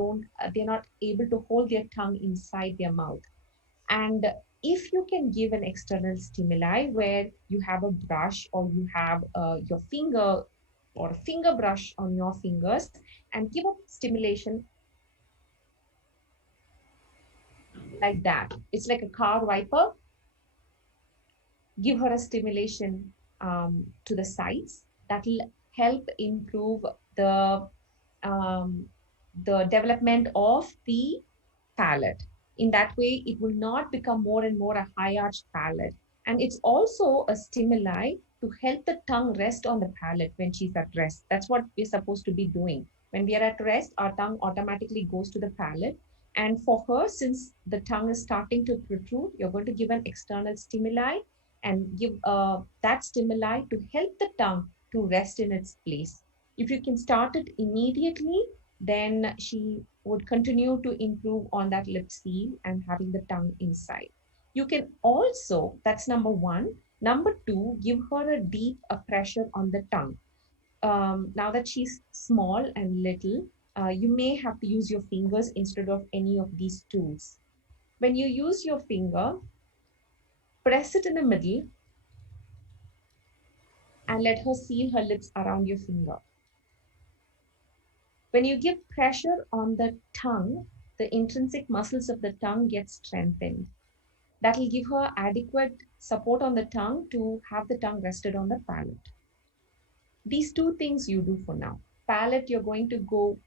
not able to hold their tongue inside their mouth. And if you can give an external stimuli, where you have a brush, or you have your finger or a finger brush on your fingers, and give a stimulation like that. It's like a car wiper. Give her a stimulation to the sides. That will help improve um, the development of the palate. In that way, it will not become more and more a high arched palate. And it's also a stimuli to help the tongue rest on the palate when she's at rest. That's what we're supposed to be doing. When we are at rest, our tongue automatically goes to the palate. And for her, since the tongue is starting to protrude, you're going to give an external stimuli, and give that stimuli to help the tongue to rest in its place. If you can start it immediately, then she would continue to improve on that lip seal and having the tongue inside. You can also, that's number one. Number two, give her a deep pressure on the tongue. Now that she's small and little, you may have to use your fingers instead of any of these tools. When you use your finger, press it in the middle and let her seal her lips around your finger. When you give pressure on the tongue, the intrinsic muscles of the tongue get strengthened. That will give her adequate support on the tongue to have the tongue rested on the palate. These two things you do for now. Palate, you're going to go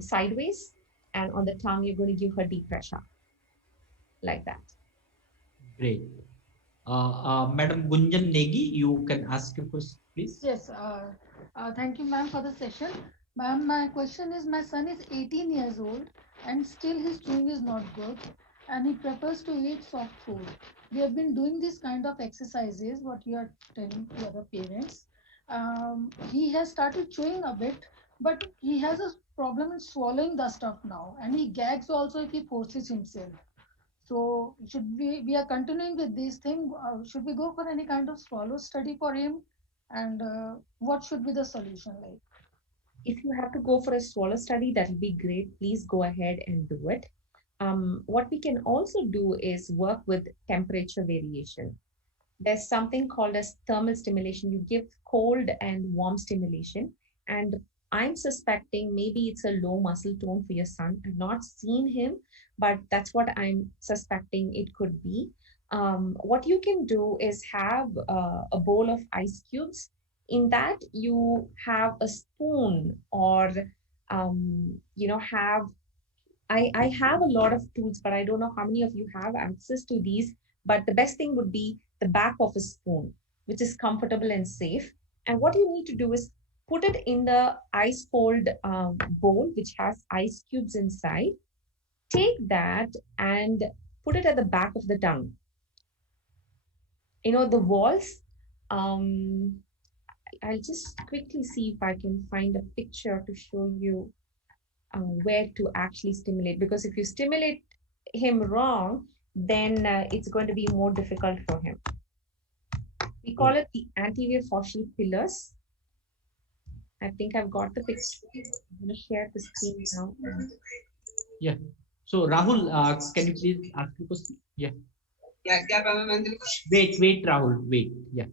sideways, and on the tongue, you're going to give her deep pressure, like that. Great. Madam Gunjan Negi, you can ask your question, please. Yes, thank you, ma'am, for the session. Ma'am, my question is, my son is 18 years old and still his chewing is not good and he prefers to eat soft food. We have been doing this kind of exercises, what you are telling to other parents. He has started chewing a bit, but he has a problem in swallowing the stuff now, and he gags also if he forces himself. So should we are continuing with this thing? Should we go for any kind of swallow study for him? And what should be the solution like? If you have to go for a swallow study, that will be great. Please go ahead and do it. What we can also do is work with temperature variation. There's something called as thermal stimulation. You give cold and warm stimulation. And I'm suspecting maybe it's a low muscle tone for your son. I've not seen him, but that's what I'm suspecting it could be. What you can do is have a bowl of ice cubes. In that, you have a spoon, or have I have a lot of tools, but I don't know how many of you have access to these. But the best thing would be the back of a spoon, which is comfortable and safe. And what you need to do is put it in the ice cold bowl, which has ice cubes inside. Take that and put it at the back of the tongue. The walls. I'll just quickly see if I can find a picture to show you where to actually stimulate, because if you stimulate him wrong, then it's going to be more difficult for him. We call it the anterior faucial pillars. I think I've got the picture. I'm going to share the screen now. Yeah. So Rahul, can you please ask your question? Yeah. Wait, Rahul. Wait. Yeah.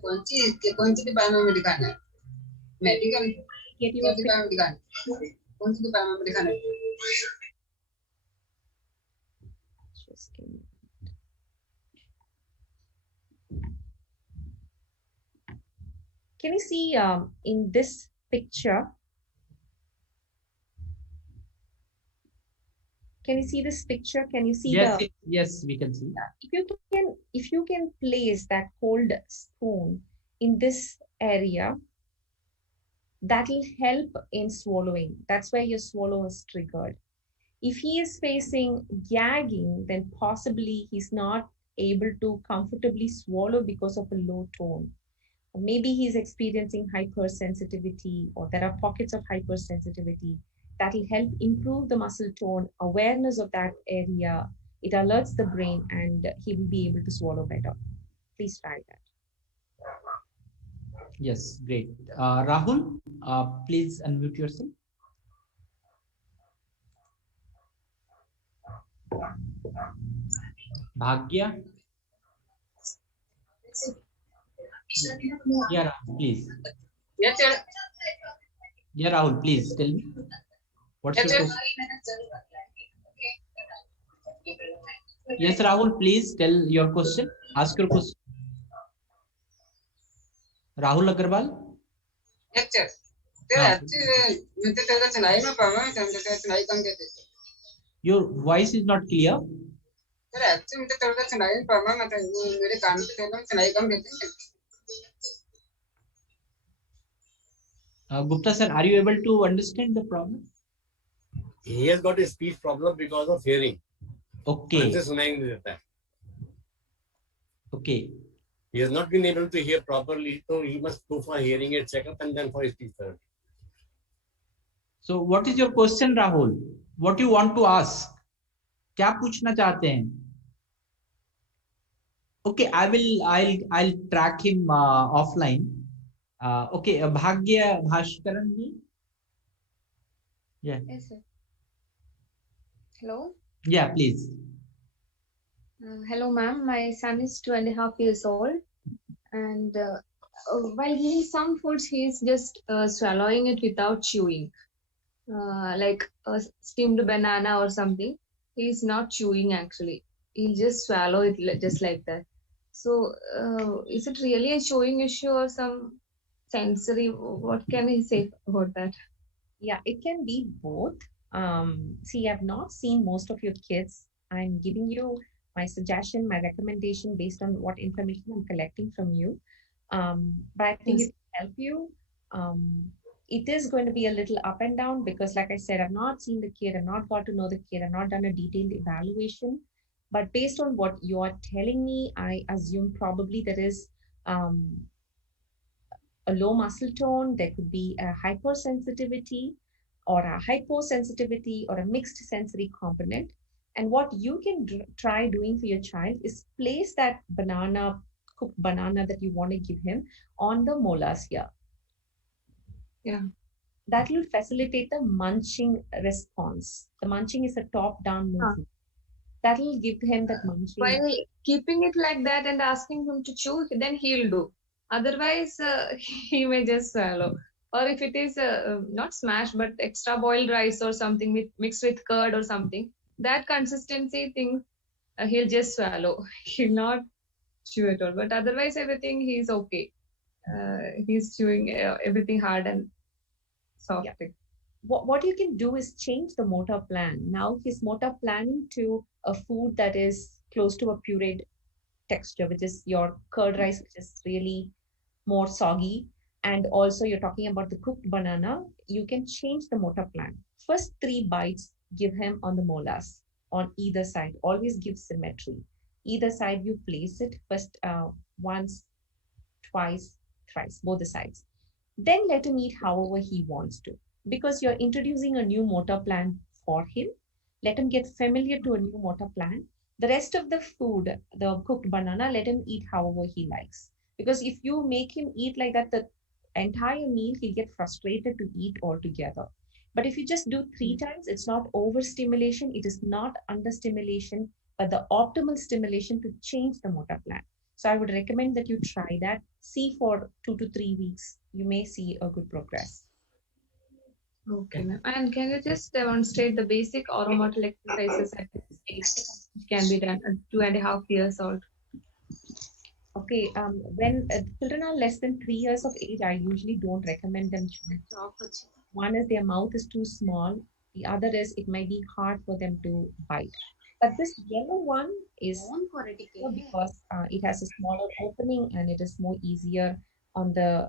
कौन सी department में दिखाना है medical कौन सी department में दिखाना है कौन सी department में दिखाना है Can you see in this picture? Can you see this picture? Can you see Yes, we can see. If you can place that cold spoon in this area, that will help in swallowing. That's where your swallow is triggered. If he is facing gagging, then possibly he's not able to comfortably swallow because of a low tone. Or maybe he's experiencing hypersensitivity, or there are pockets of hypersensitivity. That will help improve the muscle tone, awareness of that area. It alerts the brain and he will be able to swallow better. Please try that. Yes, great. Rahul, please unmute yourself. Bhagya. Yeah, Rahul, please. Yeah, Rahul, please tell me. What's your question? Yes, Rahul, please tell your question. Ask your question. Rahul Agarwal. Your voice is not clear. Gupta sir, are you able to understand the problem? He has got a speech problem because of hearing. Okay. Okay. He has not been able to hear properly, so he must go for hearing aid checkup and then for his speech therapy. So what is your question, Rahul? What you want to ask? क्या पूछना चाहते हैं? Okay, I'll track him offline. Okay, Bhagya Bhashkaran ji. Yeah. Yes, sir. Hello. Yeah, please. Hello, ma'am. My son is 2.5 years old, and While giving some foods, he's just swallowing it without chewing. Like a steamed banana or something. He's not chewing actually. He'll just swallow it just like that. So, is it really a chewing issue or some sensory? What can we say about that? Yeah, it can be both. See, I've not seen most of your kids. I'm giving you my suggestion, my recommendation based on what information I'm collecting from you. But I think it Yes. will help you. It is going to be a little up and down because, like I said, I've not seen the kid, I've not got to know the kid, I've not done a detailed evaluation. But based on what you are telling me, I assume probably there is um, a low muscle tone, there could be a hypersensitivity or a hyposensitivity or a mixed sensory component. And what you can try doing for your child is place that banana, cooked banana that you want to give him on the molars here. Yeah. That will facilitate the munching response. The munching is a top down movement. That will give him that munching. While keeping it like that and asking him to chew, then he'll do. Otherwise, he may just swallow. Or if it is not smashed, but extra boiled rice or something mixed with curd or something, that consistency thing, he'll just swallow. He'll not chew at all. But otherwise, everything he's okay. He's chewing everything hard and soft. Yeah. What you can do is change the motor plan. Now he's motor planning to a food that is close to a pureed texture, which is your curd rice, which is really more soggy. And also you're talking about the cooked banana. You can change the motor plan. First 3 bites, give him on the molars on either side. Always give symmetry. Either side you place it first once, twice, thrice, both the sides. Then let him eat however he wants to. Because you're introducing a new motor plan for him. Let him get familiar to a new motor plan. The rest of the food, the cooked banana, let him eat however he likes. Because if you make him eat like that, the entire meal, he'll get frustrated to eat altogether. But if you just do 3 times, it's not overstimulation, it is not understimulation, but the optimal stimulation to change the motor plan. So I would recommend that you try that. See for 2 to 3 weeks. You may see a good progress. Okay, ma'am. And can you just demonstrate the basic oromotor exercises at this age, which can be done at 2.5 years old? Okay, when children are less than 3 years of age, I usually don't recommend them chew. One is their mouth is too small. The other is it might be hard for them to bite. But this yellow one is because it has a smaller opening and it is more easier on the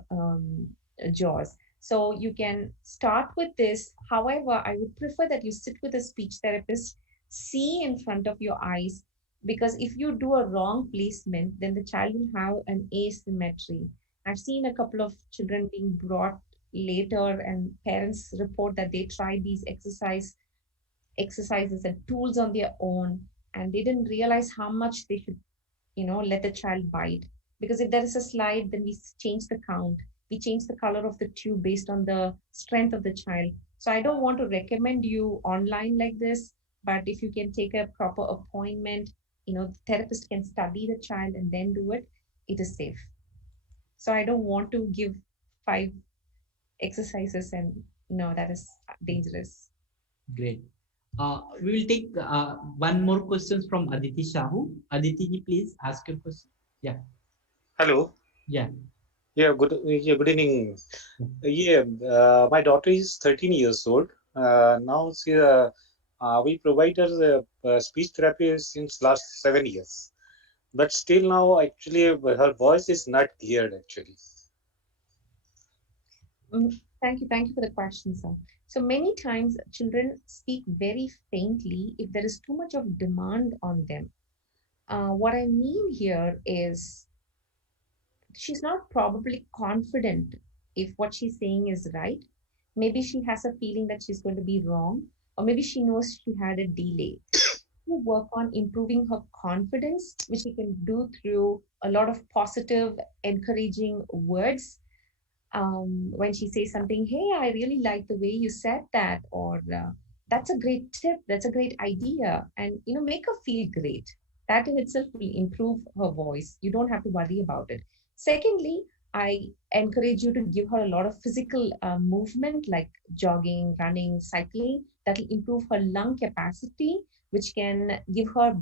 jaws. So you can start with this. However, I would prefer that you sit with a speech therapist, see in front of your eyes, because if you do a wrong placement, then the child will have an asymmetry. I've seen a couple of children being brought later and parents report that they tried these exercises and tools on their own and they didn't realize how much they should let the child bite, because if there is a slide, then we change the count, we change the color of the tube based on the strength of the child. So I don't want to recommend you online like this, but if you can take a proper appointment, the therapist can study the child and then do it, it is safe. So I don't want to give 5 exercises and that is dangerous. Great. We will take one more questions from Aditi Shahu. Aditi, please ask your question. Yeah. Hello. Yeah. Yeah. Good evening. Yeah. My daughter is 13 years old. Now we provide her speech therapy since last 7 years, but still now actually her voice is not cleared actually. Thank you for the question, sir. So many times children speak very faintly if there is too much of demand on them. What I mean here is she's not probably confident if what she's saying is right. Maybe she has a feeling that she's going to be wrong, or maybe she knows she had a delay. To work on improving her confidence, which she can do through a lot of positive, encouraging words. When she says something, hey, I really like the way you said that, or that's a great tip, that's a great idea, and make her feel great. That in itself will improve her voice. You don't have to worry about it. Secondly, I encourage you to give her a lot of physical movement like jogging, running, cycling. That will improve her lung capacity, which can give her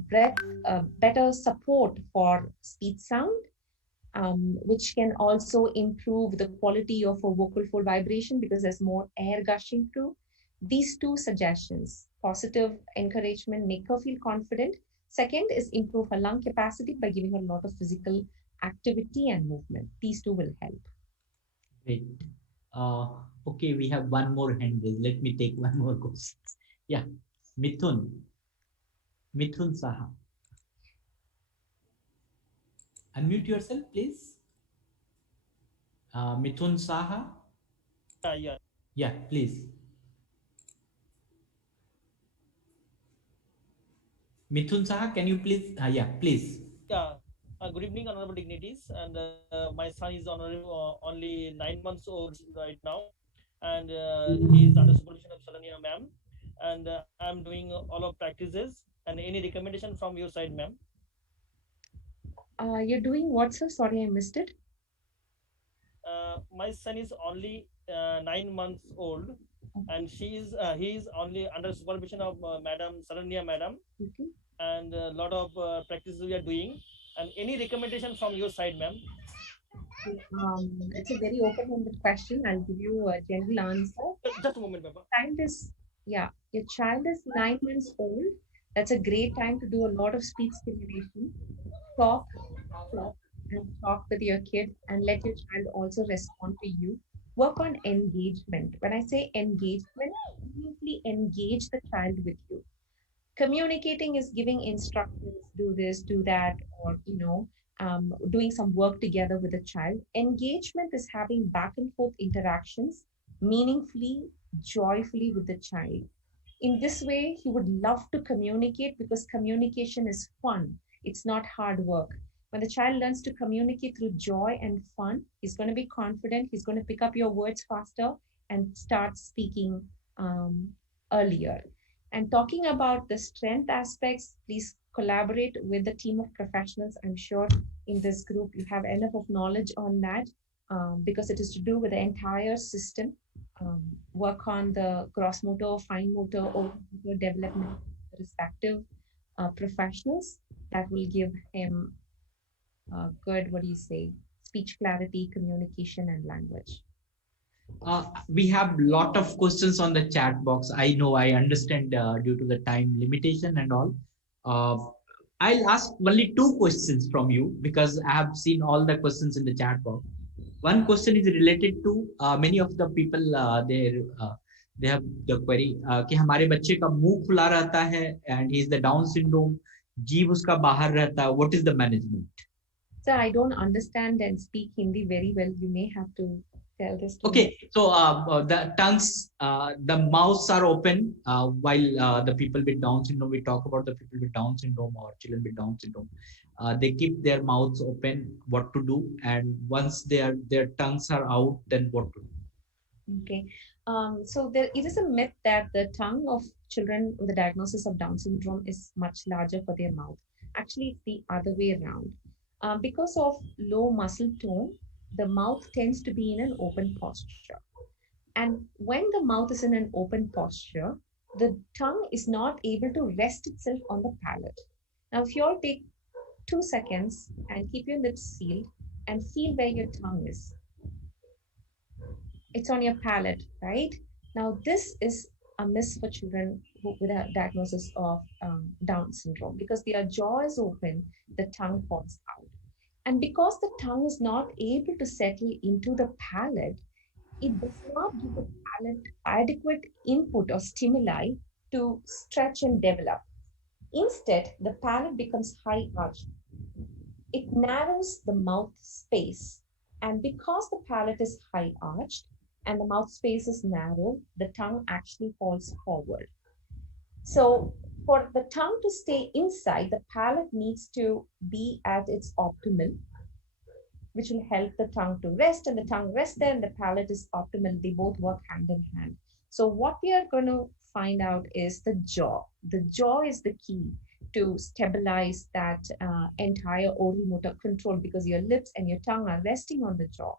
better support for speech sound, which can also improve the quality of a vocal fold vibration because there's more air gushing through. These two suggestions, positive encouragement, make her feel confident. Second is improve her lung capacity by giving her a lot of physical activity and movement. These two will help. Great. Okay, we have one more hand raised. Let me take one more question. Yeah, Mithun. Mithun Saha. Unmute yourself, please. Mithun Saha. Yeah. Yeah, please. Mithun Saha, can you please? Yeah, please. Yeah. Good evening, honorable dignities. And my son is only 9 months old right now, and he is under supervision of Salania ma'am. And I'm doing all of practices. And any recommendation from your side, ma'am? You're doing what, sir? Sorry, I missed it. My son is only 9 months old, and he is only under supervision of Madam Salania madam. Okay. And a lot of practices we are doing. And any recommendation from your side, ma'am? It's a very open-ended question. I'll give you a general answer. Just a moment, Papa. Your child is 9 months old. That's a great time to do a lot of speech stimulation. Talk with your kid and let your child also respond to you. Work on engagement. When I say engagement, immediately engage the child with you. Communicating is giving instructions, do this, do that, or doing some work together with a child. Engagement is having back and forth interactions meaningfully, joyfully with the child. In this way, he would love to communicate because communication is fun. It's not hard work. When the child learns to communicate through joy and fun, he's going to be confident, he's going to pick up your words faster and start speaking earlier. And talking about the strength aspects, please collaborate with the team of professionals. I'm sure in this group you have enough of knowledge on that because it is to do with the entire system. Work on the gross motor, fine motor, oral motor development, respective professionals that will give him good, speech clarity, communication, and language. We have a lot of questions on the chat box. I know, I understand due to the time limitation and all. I'll ask only two questions from you because I have seen all the questions in the chat box. One question is related to many of the people they have the query कि हमारे बच्चे का मुंह खुला रहता है and he is the Down syndrome, जीभ उसका बाहर रहता है. What is the management? Sir, I don't understand and speak Hindi very well. You may have to tell this to Okay, me. so the tongues, the mouths are open while the people with Down syndrome, we talk about the people with Down syndrome or children with Down syndrome. They keep their mouths open, what to do, and once their tongues are out, then what to do. Okay, so it is a myth that the tongue of children with the diagnosis of Down syndrome is much larger for their mouth. Actually, it's the other way around. Because of low muscle tone, the mouth tends to be in an open posture. And when the mouth is in an open posture, the tongue is not able to rest itself on the palate. Now, if you all take 2 seconds and keep your lips sealed and feel where your tongue is. It's on your palate, right? Now, this is a miss for children with a diagnosis of Down syndrome because their jaw is open, the tongue falls out. And because the tongue is not able to settle into the palate, it does not give the palate adequate input or stimuli to stretch and develop. Instead, the palate becomes high arched. It narrows the mouth space. And because the palate is high arched and the mouth space is narrow, the tongue actually falls forward. So for the tongue to stay inside, the palate needs to be at its optimal, which will help the tongue to rest, and the tongue rests there and the palate is optimal. They both work hand in hand. So what we are going to find out is the jaw. The jaw is the key. to stabilize that entire oral motor control, because your lips and your tongue are resting on the jaw.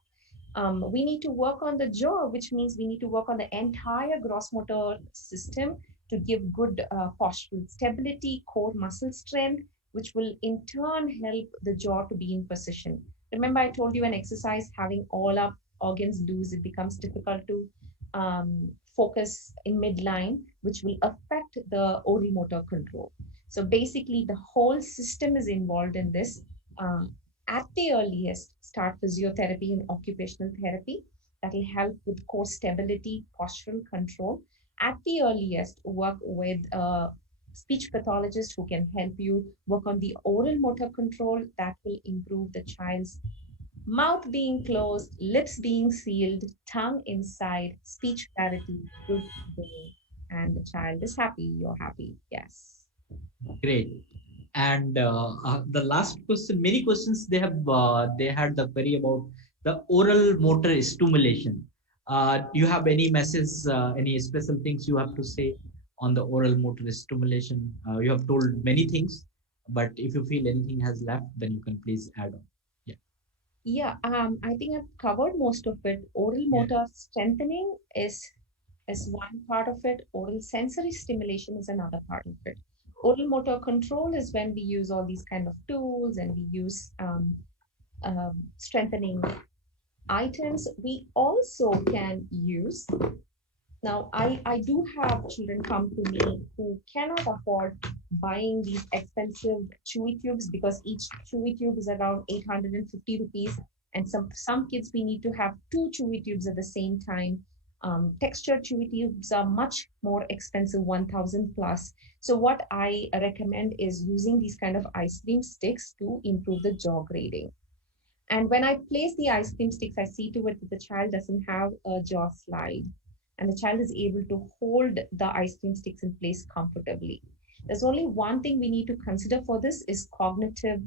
We need to work on the jaw, which means we need to work on the entire gross motor system to give good postural stability, core muscle strength, which will in turn help the jaw to be in position. Remember, I told you an exercise having all our organs loose, it becomes difficult to focus in midline, which will affect the oral motor control. So basically, the whole system is involved in this. At the earliest, start physiotherapy and occupational therapy. That will help with core stability, postural control. At the earliest, work with a speech pathologist who can help you work on the oral motor control. That will improve the child's mouth being closed, lips being sealed, tongue inside, speech clarity, good day, and the child is happy, you're happy. Yes. Great. And the last question, many questions they had the query about the oral motor stimulation. Do you have any message, any special things you have to say on the oral motor stimulation? You have told many things, but if you feel anything has left, then you can please add on. Yeah, I think I've covered most of it. Oral motor strengthening is one part of it. Oral sensory stimulation is another part of it. Oral motor control is when we use all these kind of tools and we use strengthening items. We also can use, now I do have children come to me who cannot afford buying these expensive chewy tubes, because each chewy tube is around 850 rupees. And some kids, we need to have 2 chewy tubes at the same time. Textured chewy tubes are much more expensive, 1000 plus. So what I recommend is using these kind of ice cream sticks to improve the jaw grading. And when I place the ice cream sticks, I see to it that the child doesn't have a jaw slide, and the child is able to hold the ice cream sticks in place comfortably. There's only one thing we need to consider for this is cognitive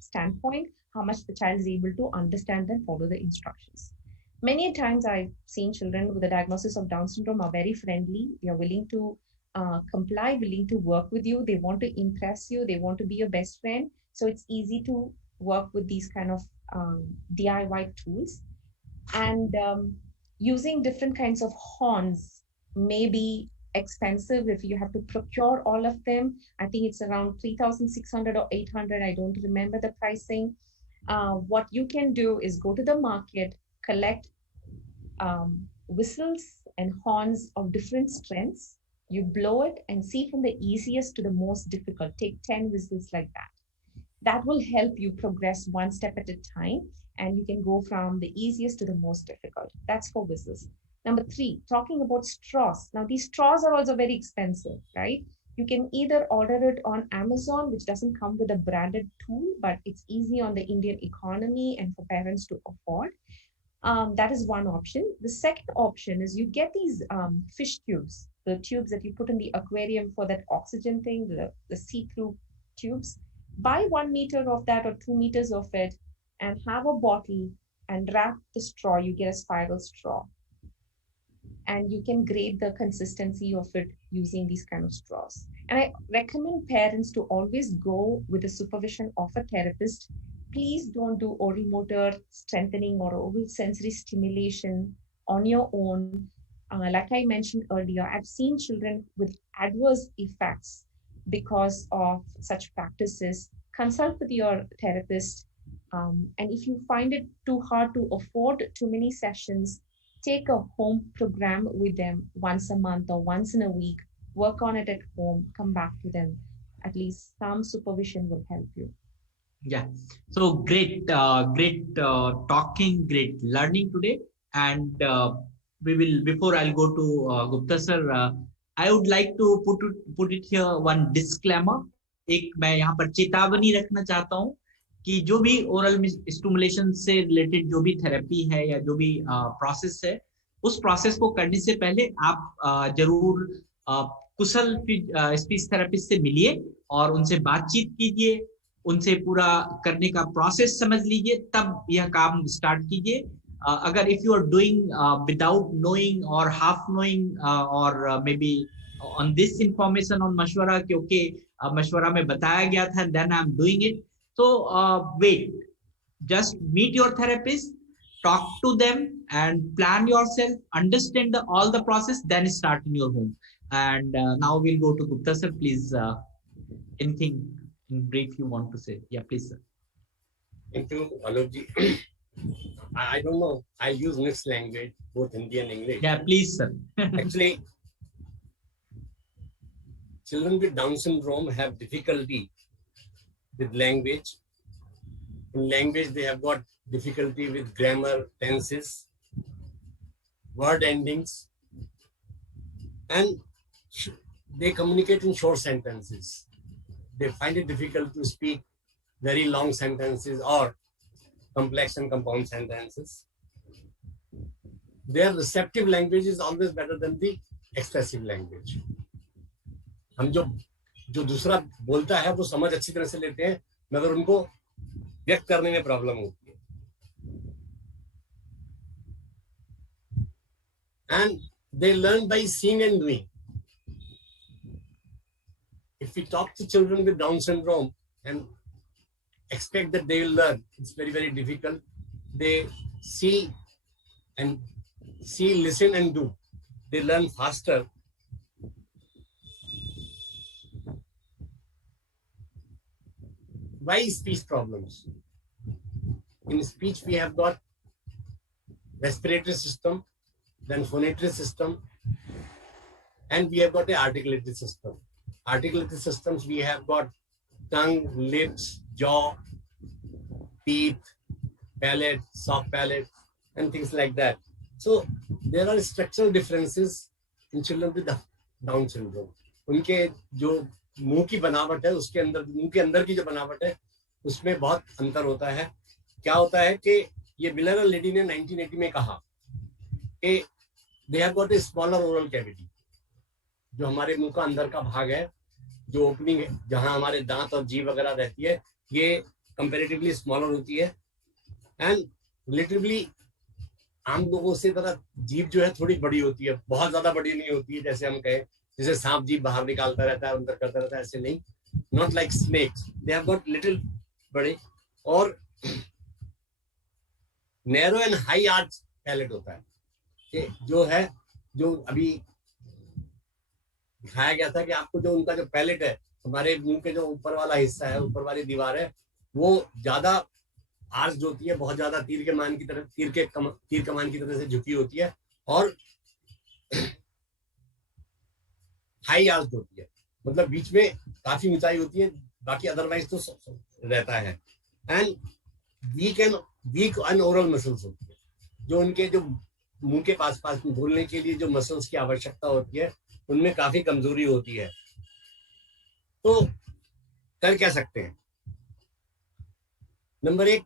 standpoint, how much the child is able to understand and follow the instructions. Many times I've seen children with a diagnosis of Down syndrome are very friendly. They are willing to comply, willing to work with you. They want to impress you. They want to be your best friend. So it's easy to work with these kind of DIY tools. And using different kinds of horns may be expensive if you have to procure all of them. I think it's around 3,600 or 800. I don't remember the pricing. What you can do is go to the market, collect whistles and horns of different strengths. You blow it and see from the easiest to the most difficult. Take 10 whistles like that. That will help you progress one step at a time, and you can go from the easiest to the most difficult. That's for whistles. Number 3, talking about straws. Now, these straws are also very expensive, right? You can either order it on Amazon, which doesn't come with a branded tool, but it's easy on the Indian economy and for parents to afford. That is one option. The second option is you get these fish tubes, the tubes that you put in the aquarium for that oxygen thing, the see-through tubes. Buy 1 meter of that or 2 meters of it and have a bottle and wrap the straw. You get a spiral straw. And you can grade the consistency of it using these kind of straws. And I recommend parents to always go with the supervision of a therapist. Please don't do oral motor strengthening or oral sensory stimulation on your own. Like I mentioned earlier, I've seen children with adverse effects because of such practices. Consult with your therapist. And if you find it too hard to afford too many sessions, take a home program with them once a month or once in a week. Work on it at home, come back to them. At least some supervision will help you. Yeah. So great, great talking, great learning today. And we will, before I'll go to Gupta sir, I would like to put it here one disclaimer. एक मैं यहाँ पर चेतावनी रखना चाहता हूँ कि जो भी ओरल स्टिमुलेशन से रिलेटेड जो भी थेरेपी है या जो भी प्रोसेस है, उस प्रोसेस को करने से पहले आप जरूर कुशल स्पीच थेरेपिस्ट से मिलिए और उनसे बातचीत कीजिए, उनसे पूरा करने का प्रोसेस समझ लीजिए, तब यह काम स्टार्ट कीजिए. अगर if you are doing without knowing or half knowing or maybe on this information on Mashwara कि okay Mashwara में बताया गया था, then I'm doing it. So wait, just meet your therapist, talk to them and plan yourself, understand all the process, then start in your home. And now we'll go to Gupta sir, please. Anything in brief you want to say? Yeah, please sir. Thank you, Alok ji. I don't know. I'll use mixed language, both Hindi and English. Yeah, please, sir. Actually, children with Down syndrome have difficulty with language. In language, they have got difficulty with grammar, tenses, word endings, and they communicate in short sentences. They find it difficult to speak very long sentences or complex and compound sentences. Their receptive language is always better than the expressive language. हम जो दूसरा बोलता है वो समझ अच्छी तरह से लेते हैं, मगर उनको व्यक्त करने में प्रॉब्लम होती है. And they learn by seeing and doing. If we talk to children with Down syndrome and expect that they will learn, it's very, very difficult. They see, listen and do. They learn faster. Why speech problems? In speech, we have got respiratory system, then phonatory system, and we have got the articulatory system. Articulatory systems, we have got tongue, lips, jaw, teeth, palate, soft palate, and things like that. So there are structural differences in children with Down syndrome. उनके जो मुंह की बनावट है, उसके अंदर मुंह के अंदर की जो बनावट है, उसमें बहुत अंतर होता है. क्या होता है कि ये मिलर लेडी ने 1980 में कहा कि they have got a smaller oral cavity. जो हमारे मुंह का अंदर का भाग है, जो ओपनिंग है, जहां हमारे दांत और जीभ वगैरह रहती है, ये कंपैरेटिवली स्मॉलर होती है. एंड रिलेटिवली आम लोगों से तरह जीभ जो है थोड़ी बड़ी होती है, बहुत ज्यादा बड़ी नहीं होती है. जैसे हम कहें, जैसे सांप जीभ बाहर निकालता रहता है, अंदर करता रहता है, ऐसे नहीं. Not like snakes, they have got little बड़े. और narrow and high arch palate होता है, कि जो है, जो अभी दिखाया गया था कि आपको जो उनका जो पैलेट है, हमारे मुंह के जो ऊपर वाला हिस्सा है, ऊपर वाली दीवार है, वो ज्यादा आर्च होती है, बहुत ज्यादा तीर कमान की तरह से झुकी होती है, और हाई आर्च होती है, मतलब बीच में काफी ऊंचाई होती है, बाकी अदरवाइज तो रहता है. And weak and oral muscles होती है, जो उनके जो मुंह के पास बोलने के लिए जो मसल्स की आवश्यकता होती है, उनमें काफी कमजोरी होती है. तो कर क्या सकते हैं? Number 1,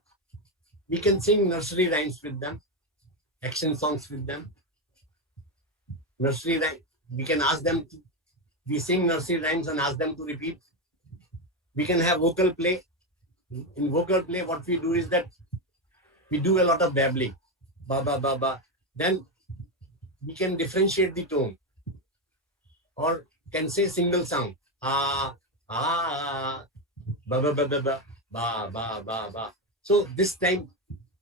we can sing nursery rhymes with them, action songs with them. Nursery rhyme, we can ask them to, we sing nursery rhymes and ask them to repeat. We can have vocal play. In vocal play, what we do is that we do a lot of babbling, ba ba ba ba. Then we can differentiate the tone, or can say single sound, ah ah, ba ba ba ba ba ba ba ba ba. So this time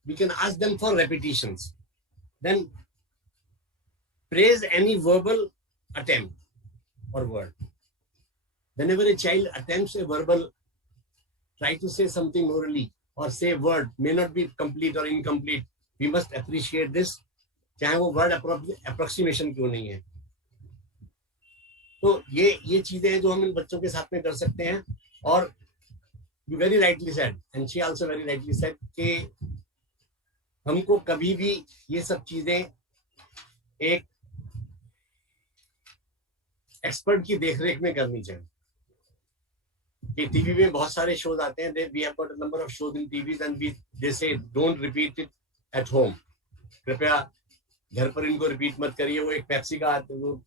we can ask them for repetitions. Then praise any verbal attempt or word. Whenever a child attempts a verbal, try to say something orally or say a word, may not be complete or incomplete. We must appreciate this, चाहे वो word approximation क्यों नहीं है. तो ये चीजें हैं जो हम इन बच्चों के साथ में कर सकते हैं. और you very rightly said, and she also very rightly said, कि हमको कभी भी ये सब चीजें एक एक्सपर्ट की देखरेख में करनी चाहिए. कि टीवी में बहुत सारे शोज आते हैं, we have got a number of shows in TVs and they say don't repeat it at home. कृपया घर पर इनको रिपीट मत करिए. वो एक पेप्सी का वो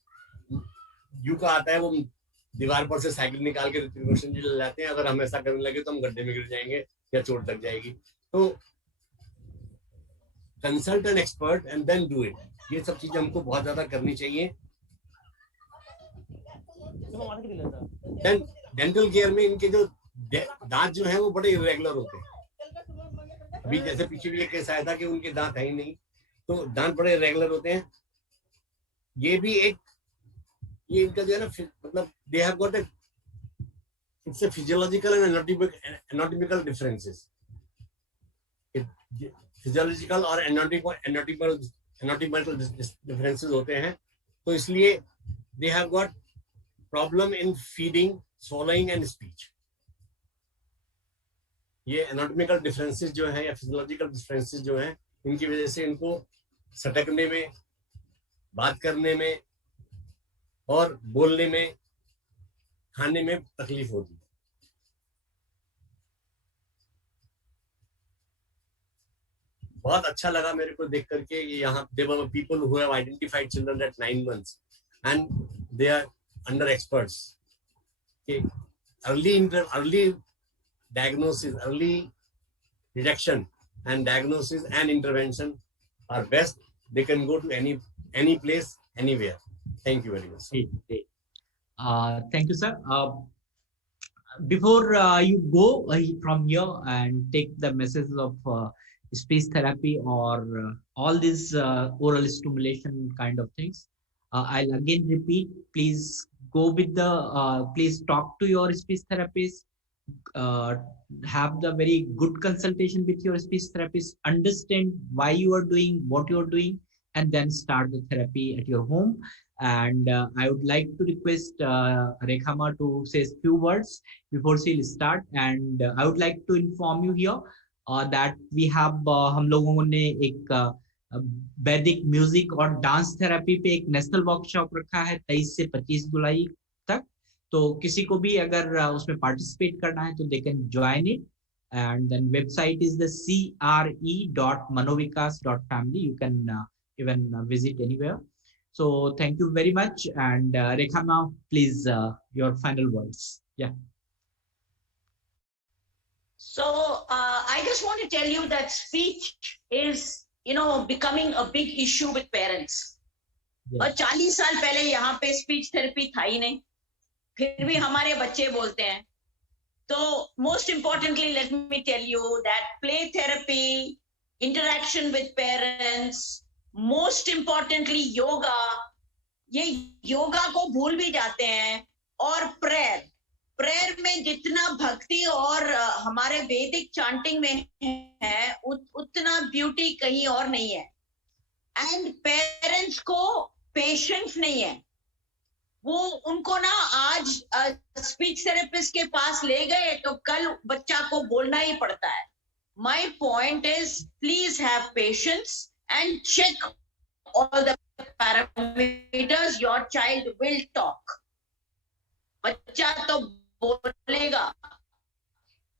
यू का आता है, वो दीवार पर से साइकिल निकाल के रोशन जी ले जाते हैं. अगर हम ऐसा करने लगे तो हम गड्ढे में गिर जाएंगे या चोट लग जाएगी. तो consult an expert and then do it. ये सब चीजें हमको बहुत ज्यादा करनी चाहिए. डेंटल केयर में इनके जो दांत जो है वो बड़े इरेगुलर होते हैं। अभी जैसे पीछे भी एक केस आया था कि उनके दांत है ही नहीं, तो दांत बड़े इरेगुलर होते हैं। ये भी एक, ये इनका जो है ना, मतलब दे have got it's a physiological and anatomical differences. Physiological और एनाटॉमिकल डिफरेंसेस होते हैं, तो इसलिए दे have got problem in feeding, swallowing and speech. ये एनाटॉमिकल डिफरेंसेस जो है या फिजियोलॉजिकल डिफरेंसेस जो है, इनकी वजह से इनको सटकने में, बात करने में और बोलने में, खाने में तकलीफ होती है। बहुत अच्छा लगा मेरे को देख करके यहाँ there were people who have identified children at 9 months and they are under experts. Okay. Early diagnosis, early detection and diagnosis and intervention are best. They can go to any place, anywhere. Thank you very much. Thank you, sir. Before you go from here and take the message of speech therapy or all these oral stimulation kind of things, I'll again repeat, please go with the, please talk to your speech therapist, have the very good consultation with your speech therapist, understand why you are doing what you are doing, and then start the therapy at your home. And I would like to request Rekhama to say a few words before she'll start. And I would like to inform you here that we have हम लोगों ने एक वैदिक music और dance therapy पे एक national workshop रखा है 23 से 25 जुलाई तक। तो किसी को भी अगर उसमें पार्टिसिपेट करना है तो they can join it. And then website is the cre.manovikas.family. You can even visit anywhere. So thank you very much. And Rekha, now please your final words. Yeah. So I just want to tell you that speech is, becoming a big issue with parents. और 40 साल पहले यहाँ पे speech therapy था ही नहीं, फिर भी हमारे बच्चे बोलते हैं। तो most importantly, let me tell you that play therapy, interaction with parents, most importantly yoga, ये योगा को भूल भी जाते हैं। और प्रेयर में जितना भक्ति और हमारे वैदिक चांटिंग में है उतना ब्यूटी कहीं और नहीं है। एंड पेरेंट्स को पेशेंस नहीं है, वो उनको ना आज स्पीच थेरेपिस्ट के पास ले गए तो कल बच्चा को बोलना ही पड़ता है। My point is please have patience and check all the parameters, your child will talk. बच्चा तो बोलेगा,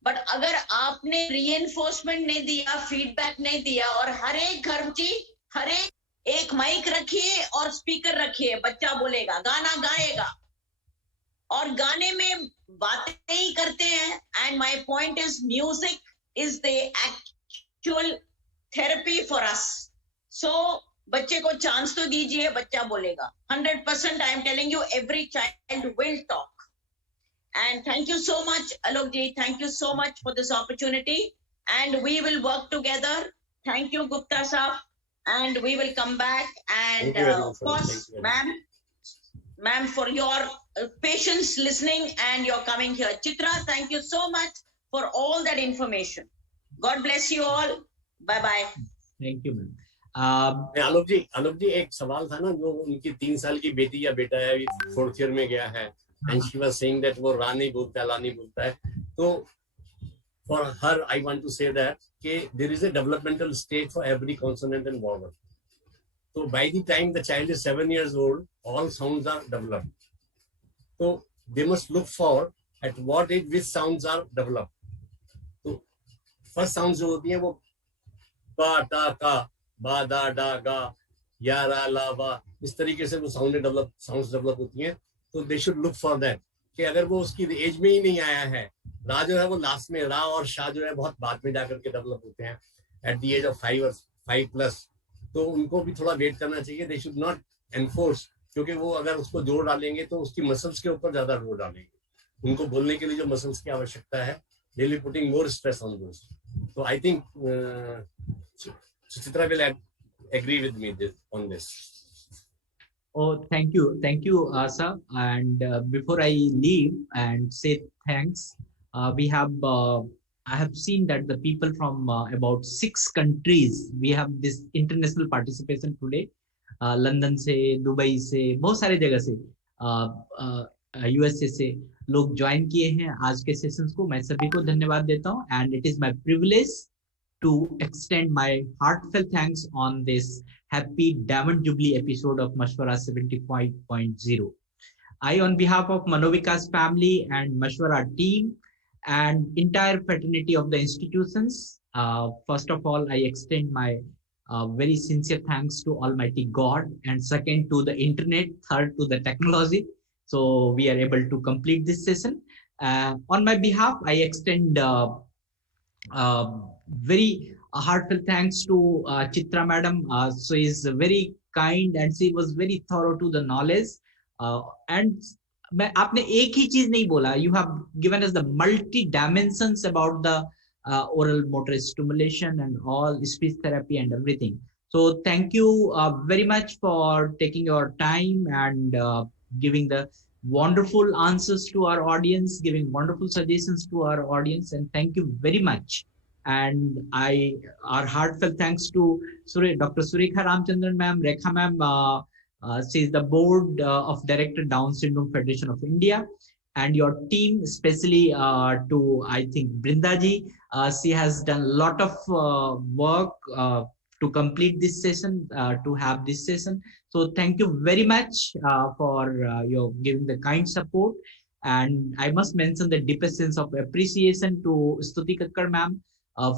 बट अगर आपने रीइंफोर्समेंट नहीं दिया, फीडबैक नहीं दिया, और हर एक घर की हर एक माइक रखिए और स्पीकर रखिए, बच्चा बोलेगा, गाना गाएगा, और गाने में बातें ही करते हैं। And my point is music is the actual therapy for us. So बच्चे को चांस तो दीजिए, बच्चा बोलेगा 100%। I am telling you, every child will talk. And thank you so much, Alok ji. Thank you so much for this opportunity. And we will work together. Thank you, Gupta Saab. And we will come back. And of course, ma'am, for your patience listening and your coming here. Chitra, thank you so much for all that information. God bless you all. Bye-bye. Thank you, ma'am. आलोक जी एक सवाल था ना, जो उनकी 3 साल की बेटी या बेटा है, 4th year में गया है, and she was saying that वो रा नहीं बोलता है, ला नहीं बोलता है। तो for her I want to say that there is a developmental stage for every consonant and vowel. So by the time the child is 7 years old, all sounds are developed. So they must look for at what age which sounds are developed. So first sounds जो होती हैं वो पा टा का, बा दा डा गा, या रा ला वा, इस तरीके से वो साउंड्स डेवलप होती हैं। तो they should look for that कि अगर वो उसकी एज में ही नहीं आया है, रा जो है वो लास्ट में, रा और शाह जो है बहुत बाद में जाकर के डेवलप होते हैं at the age of 5 plus, तो उनको भी थोड़ा वेट करना चाहिए। दे शुड नॉट एनफोर्स क्योंकि वो अगर उसको जोर डालेंगे तो उसकी मसल्स के ऊपर ज्यादा जोर डालेंगे। उनको बोलने के लिए जो मसल्स की आवश्यकता है, they'll be putting more stress on those. So I think Chitra will agree with me on this. Oh, thank you, sir. And before I leave and say thanks, I have seen that the people from about 6 countries, we have this international participation today. London से, Dubai से, बहुत सारे जगह से, USA से लोग join किए हैं आज के सेशंस को। मैं सभी को धन्यवाद देता हूँ, and it is my privilege to extend my heartfelt thanks on this happy Diamond Jubilee episode of Mashavara 75.0. I, on behalf of Manovikas family and Mashavara team and entire fraternity of the institutions, first of all, I extend my very sincere thanks to Almighty God, and second to the internet, third to the technology. So we are able to complete this session. On my behalf, I extend very heartfelt thanks to Chitra madam. She is very kind and she was very thorough to the knowledge. And आपने एक ही चीज नहीं बोला. You have given us the multi dimensions about the oral motor stimulation and all speech therapy and everything. So thank you very much for taking your time and giving the wonderful answers to our audience, giving wonderful suggestions to our audience, and thank you very much. And our heartfelt thanks to Dr. Surekha Ramchandran ma'am, Rekha ma'am. She is the board of director, Down Syndrome Federation of India, and your team, especially to, I think, Brinda ji. She has done a lot of work to complete this session, to have this session. So thank you very much for your giving the kind support. And I must mention the deepest sense of appreciation to Stuti Kakkar ma'am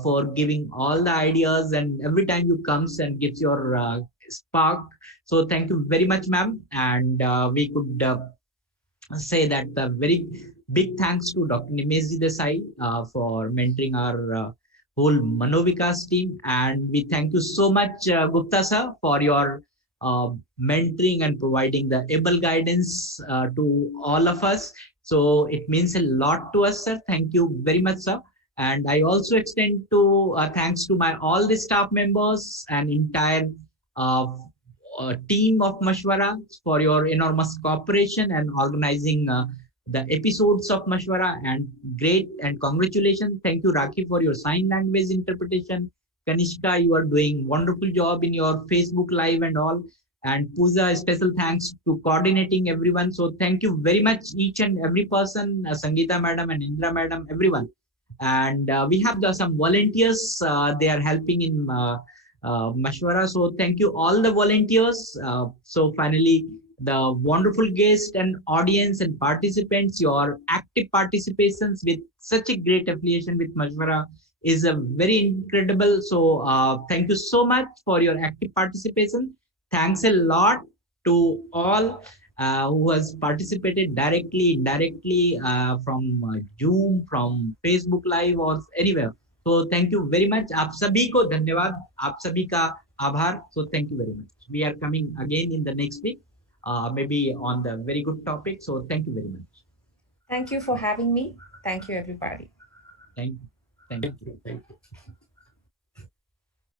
for giving all the ideas, and every time you comes and gives your spark. So thank you very much, ma'am. And we could say that a very big thanks to Dr. Nimesh Desai for mentoring our whole Manovikas team. And we thank you so much, Gupta sir, for your mentoring and providing the able guidance to all of us. So it means a lot to us, sir. Thank you very much, sir. And I also extend to thanks to my all the staff members and entire team of Mashavara for your enormous cooperation and organizing the episodes of Mashavara, and great and congratulations. Thank you, Rakhi, for your sign language interpretation. Kanishka, you are doing wonderful job in your Facebook live and all. And Pooja, special thanks to coordinating everyone. So thank you very much, each and every person, Sangeeta madam and Indra madam, everyone. And we have some volunteers. They are helping in Mashavara. So thank you all the volunteers. So finally, the wonderful guests and audience and participants, your active participations with such a great affiliation with Mashavara is a very incredible. So thank you so much for your active participation. Thanks a lot to all who has participated directly, indirectly from Zoom, from Facebook Live or anywhere. So thank you very much. आप सभी को धन्यवाद, आप सभी का आभार. So thank you very much. We are coming again in the next week, maybe on the very good topic. So thank you very much. Thank you for having me. Thank you, everybody. Thank you. Thank you.